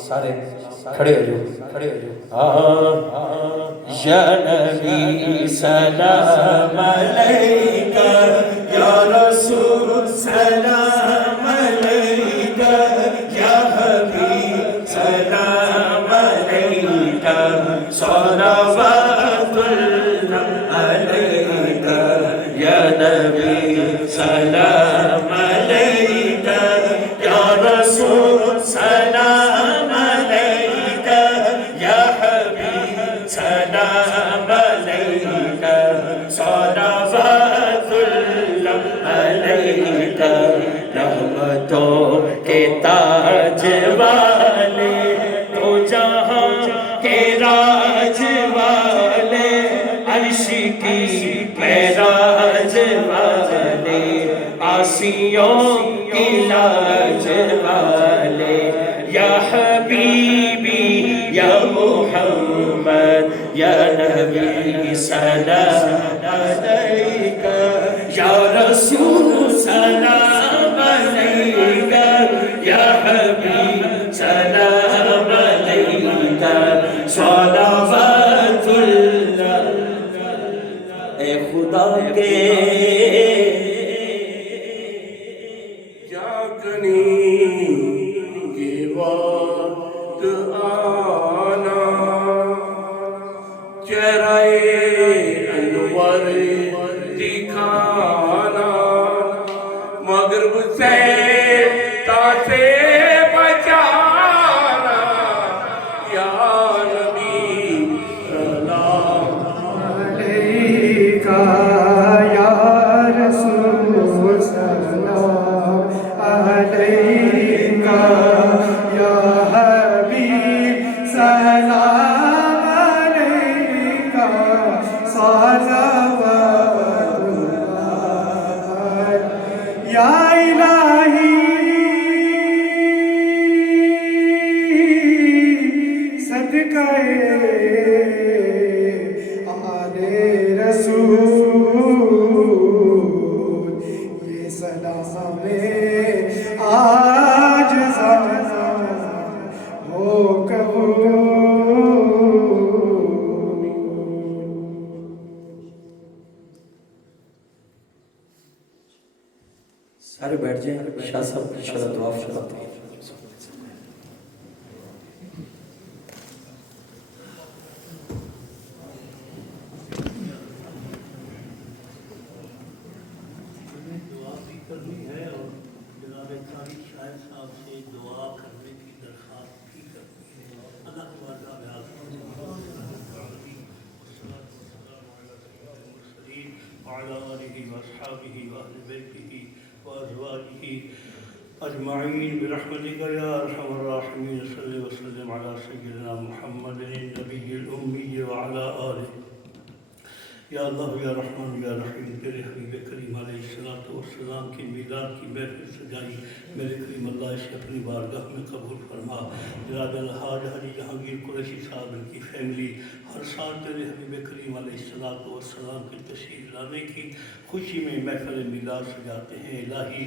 سارے کھڑے ہو جو یا نبی سلام علیکہ یا رسول سلام علیکہ یا حبیب سلام علیکہ صلوات اللہ علیکہ یا نبی سلام علیکہ یا رسول سلام علیکہ یا حبیب سلام علیکہ صلوات اللہ علیکہ رحمتوں کے تاج والے تو جہاں کے راج والے عرش کی معراج والے آسیوں کی لاج والے یا حبیبی یا محمد یا نبی سلام علیکہ یا رسول سلام علیکہ یا حبیب سلام علیکہ صلوات اللہ اے خدا کے جاگنی کے وقت آنا چہرہ انور دکھانا مغرب سے تاسے بچانا یا نبی سلام علیکہ یا رسول سلام علیکہ یا حبیب سلام علیکہ صلوات اللہ یا الہی صدقہ آل رسول یہ سلام آج زمان ہو قبول سارے بیٹھ جائیں. شاہ صاحب انشاءاللہ دعا فرماتے ہیں. دعا بھی کرنی ہے اور جناب قاری شاہد صاحب سے دعا کرنے کی درخواست بھی کرنی ہے. اللہ تبارک و تعالی وعلى آله وأصحابه وأهل بيته وأزواجه أجمعين برحمتك يا أرحم الراحمين. صل وسلم على سيدنا محمد النبي الأمي وعلى آله. یا اللہ یا رحمان یا رحیم، تیرے حبیب کریم علیہ السلام کی میلاد کی محفل سجائی میرے کریم اللہ سے اپنی بارگاہ میں قبول فرما. جناب الحاج حاجی جہانگیر قریشی صاحب ان کی فیملی ہر سال تیرے حبیب کریم علیہ السلام کی تشریف لانے کی خوشی میں محفل میلاد سجاتے ہیں. الہی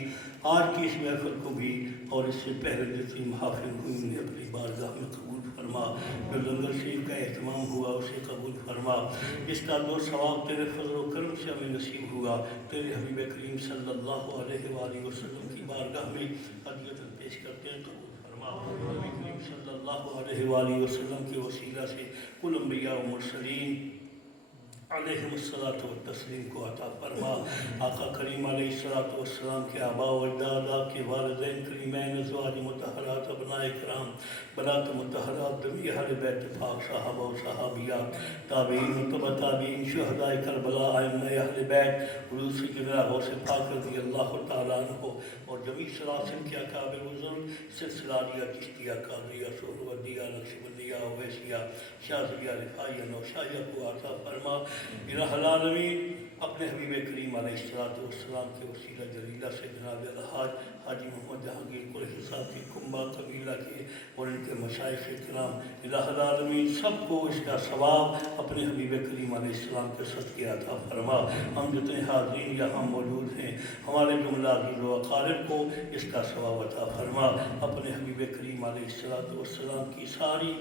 آج کی اس محفل کو بھی اور اس سے پہلے جتنی محافل ہوئی انہیں اپنی بارگاہ میں قبول فرما. جو لنگر شریف کا اہتمام ہوا اسے قبول فرما. اس کا دو ثواب تیرے فضل و کرم سے ہمیں نصیب ہوا. تیرے حبیب کریم صلی اللہ علیہ وآلہ وسلم کی بارگاہ میں عطیتاً پیش کرتے ہیں، قبول فرما. حبیب کریم صلی اللہ علیہ وآلہ وسلم کے وسیلہ سے کل انبیاء و مرسلین علیہم الصلاۃ والتسلیم کو عطا فرما. آقا کریم علیہ السلام کے آباء و اجداد، آپ کے والدین کریمین، ازواج مطہرات، ابناء کرام، بنات مطہرات، جمیع اہل بیت پاک، صحابہ و صحابیات، تابعین و تبع تابعین، شہداء کربلا، ائمہ اہل بیت، حضور سیدنا غوث پاک رضی اللہ تعالیٰ عنہ اور جمیع سلاسل کے اکابر بزرگ، سلسلہ چشتیہ، قادریہ، سہروردیہ، نقشبندیہ، اویسیہ، شاذلیہ، رفاعیہ، نوشاہیہ کو عطا فرما. الہ العالمین اپنے حبیب کریم علیہ السلام کے وسیلہ جلیلہ سے جناب الحاج حاجی محمد جہانگیر قریشی صاحب کی کنبہ قبیلہ کے اور ان کے مشائخ کرام، الہ العالمین سب کو اس کا ثواب اپنے حبیب کریم علیہ السلام کے صدقے عطا فرما. ہم جتنے حاضرین یہاں موجود ہیں ہمارے جملہ عزیز و اقارب کو اس کا ثواب عطا فرما. اپنے حبیب کریم علیہ السلام کی ساری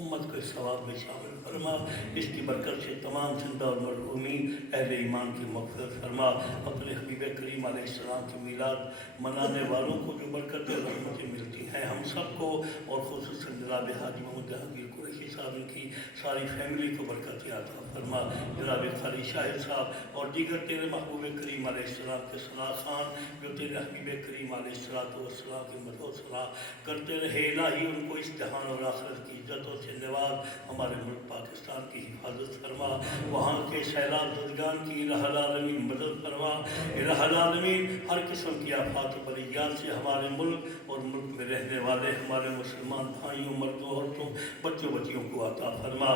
امت کو اس ثواب میں شامل فرما. اس کی برکت سے تمام زندہ اور مرحومین اہل ایمان کی مغفرت فرما. اپنے حبیب کریم علیہ السلام کی میلاد منانے والوں کو جو برکت اور رحمتیں ملتی ہیں ہم سب کو اور خصوصاً جناب حاجی محمد جہانگیر قریشی صاحب ان کی ساری فیملی کو برکت عطا فرما. جناب قاری شاہد صاحب اور دیگر تیرے محبوب کریم علیہ السلام کے ثنا خان جو تیرے حبیب کریم علیہ السلام کی مدح و ثنا کرتے رہے، الہی ان کو اس جہان اور آخرت کی عزتوں سے نواز. ہمارے ملک پاکستان کی حفاظت فرما. وہاں کے سیلاب زدگان کی الہ العالمین مدد فرما. الہ العالمین ہر قسم کی آفات و بلیات سے ہمارے ملک اور ملک میں رہنے والے ہمارے مسلمان بھائیوں، مردوں، عورتوں، بچوں بچیوں کو عطا فرما.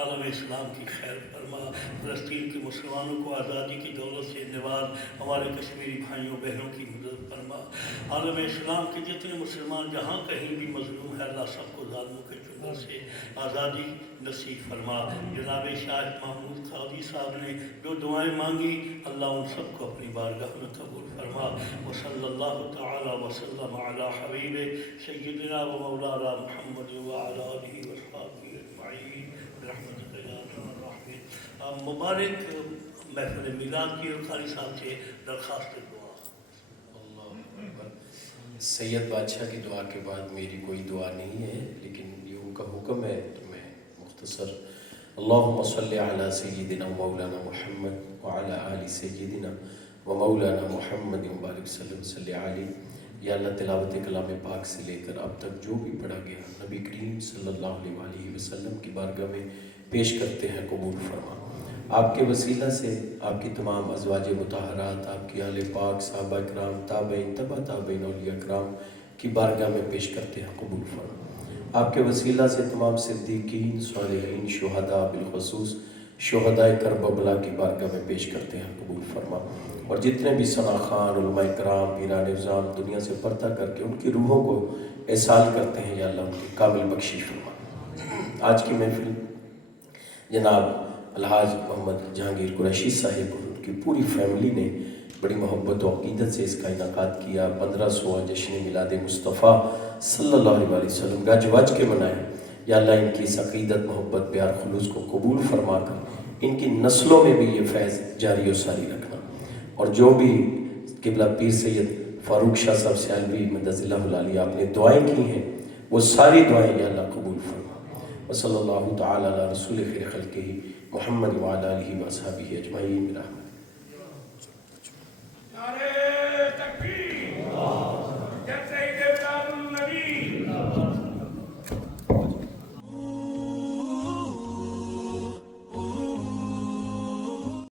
عالم اسلام کی خیر فرما. فلسطین کے مسلمانوں کو آزادی کی دولت سے نواز. ہمارے کشمیری بھائیوں بہنوں کی مدد فرما. عالم اسلام کے جتنے مسلمان جہاں کہیں بھی مظلوم ہے اللہ سب کو ظالموں کے چنگل سے آزادی نصیب فرما. جناب شاہ محمود قاضی صاحب نے جو دعائیں مانگی اللہ ان سب کو اپنی بارگاہ میں قبول فرما. وصلی اللہ تعالی وسلم علی حبیب سیدنا و مولانا محمد وعلی آلہ وصحبہ اجمعین برحمتک یا ارحم الراحمین. مبارک محفل میلاد کی اور قاری صاحب سے درخواست دعا. سید بادشاہ کی دعا کے بعد میری کوئی دعا نہیں ہے، لیکن یہ ان کا حکم ہے تو میں مختصر اللہم صلی علی سیدنا مولانا محمد وعلی آل سیدنا و مولانا محمد مبارک صلی اللہ علیہ. یا اللہ تلاوت کلام پاک سے لے کر اب تک جو بھی پڑھا گیا نبی کریم صلی اللہ علیہ وآلہ وسلم کی بارگاہ میں پیش کرتے ہیں، قبول فرما. آپ کے وسیلہ سے آپ کی تمام ازواج مطہرات، آپ کی آل پاک، صحابہ کرام، تابعین، تبع تابعین، اولیاء کرام کی بارگاہ میں پیش کرتے ہیں، قبول فرما. آپ کے وسیلہ سے تمام صدیقین، صالحین، شہداء، بالخصوص شہداء کرب و بلا کی بارگاہ میں پیش کرتے ہیں، قبول فرما. اور جتنے بھی ثنا خان، علماء کرام، پیران نظام دنیا سے پردہ کر کے ان کی روحوں کو احسال کرتے ہیں، یا اللہ ان کی کامل بخشش فرما. آج کی محفل جناب الحاج محمد جہانگیر قریشی صاحب اور ان کی پوری فیملی نے بڑی محبت و عقیدت سے اس کا انعقاد کیا. 1500واں جشن میلاد مصطفیٰ صلی اللہ علیہ وسلم گج وج کے منائے. یا اللہ ان کی اس عقیدت، محبت، پیار، خلوص کو قبول فرما کر ان کی نسلوں میں بھی یہ فیض جاری و ساری رکھنا. اور جو بھی قبلہ پیر سید فاروق شاہ صاحب سیالوی مدد اللہ العالی آپ نے دعائیں کی ہیں، وہ ساری دعائیں یا اللہ قبول فرما۔ وصلی اللہ تعالی علی رسول خیر خلقہ محمد وعلی آلہ و اصحابہ اجمعین برحمتہ۔ نعرہ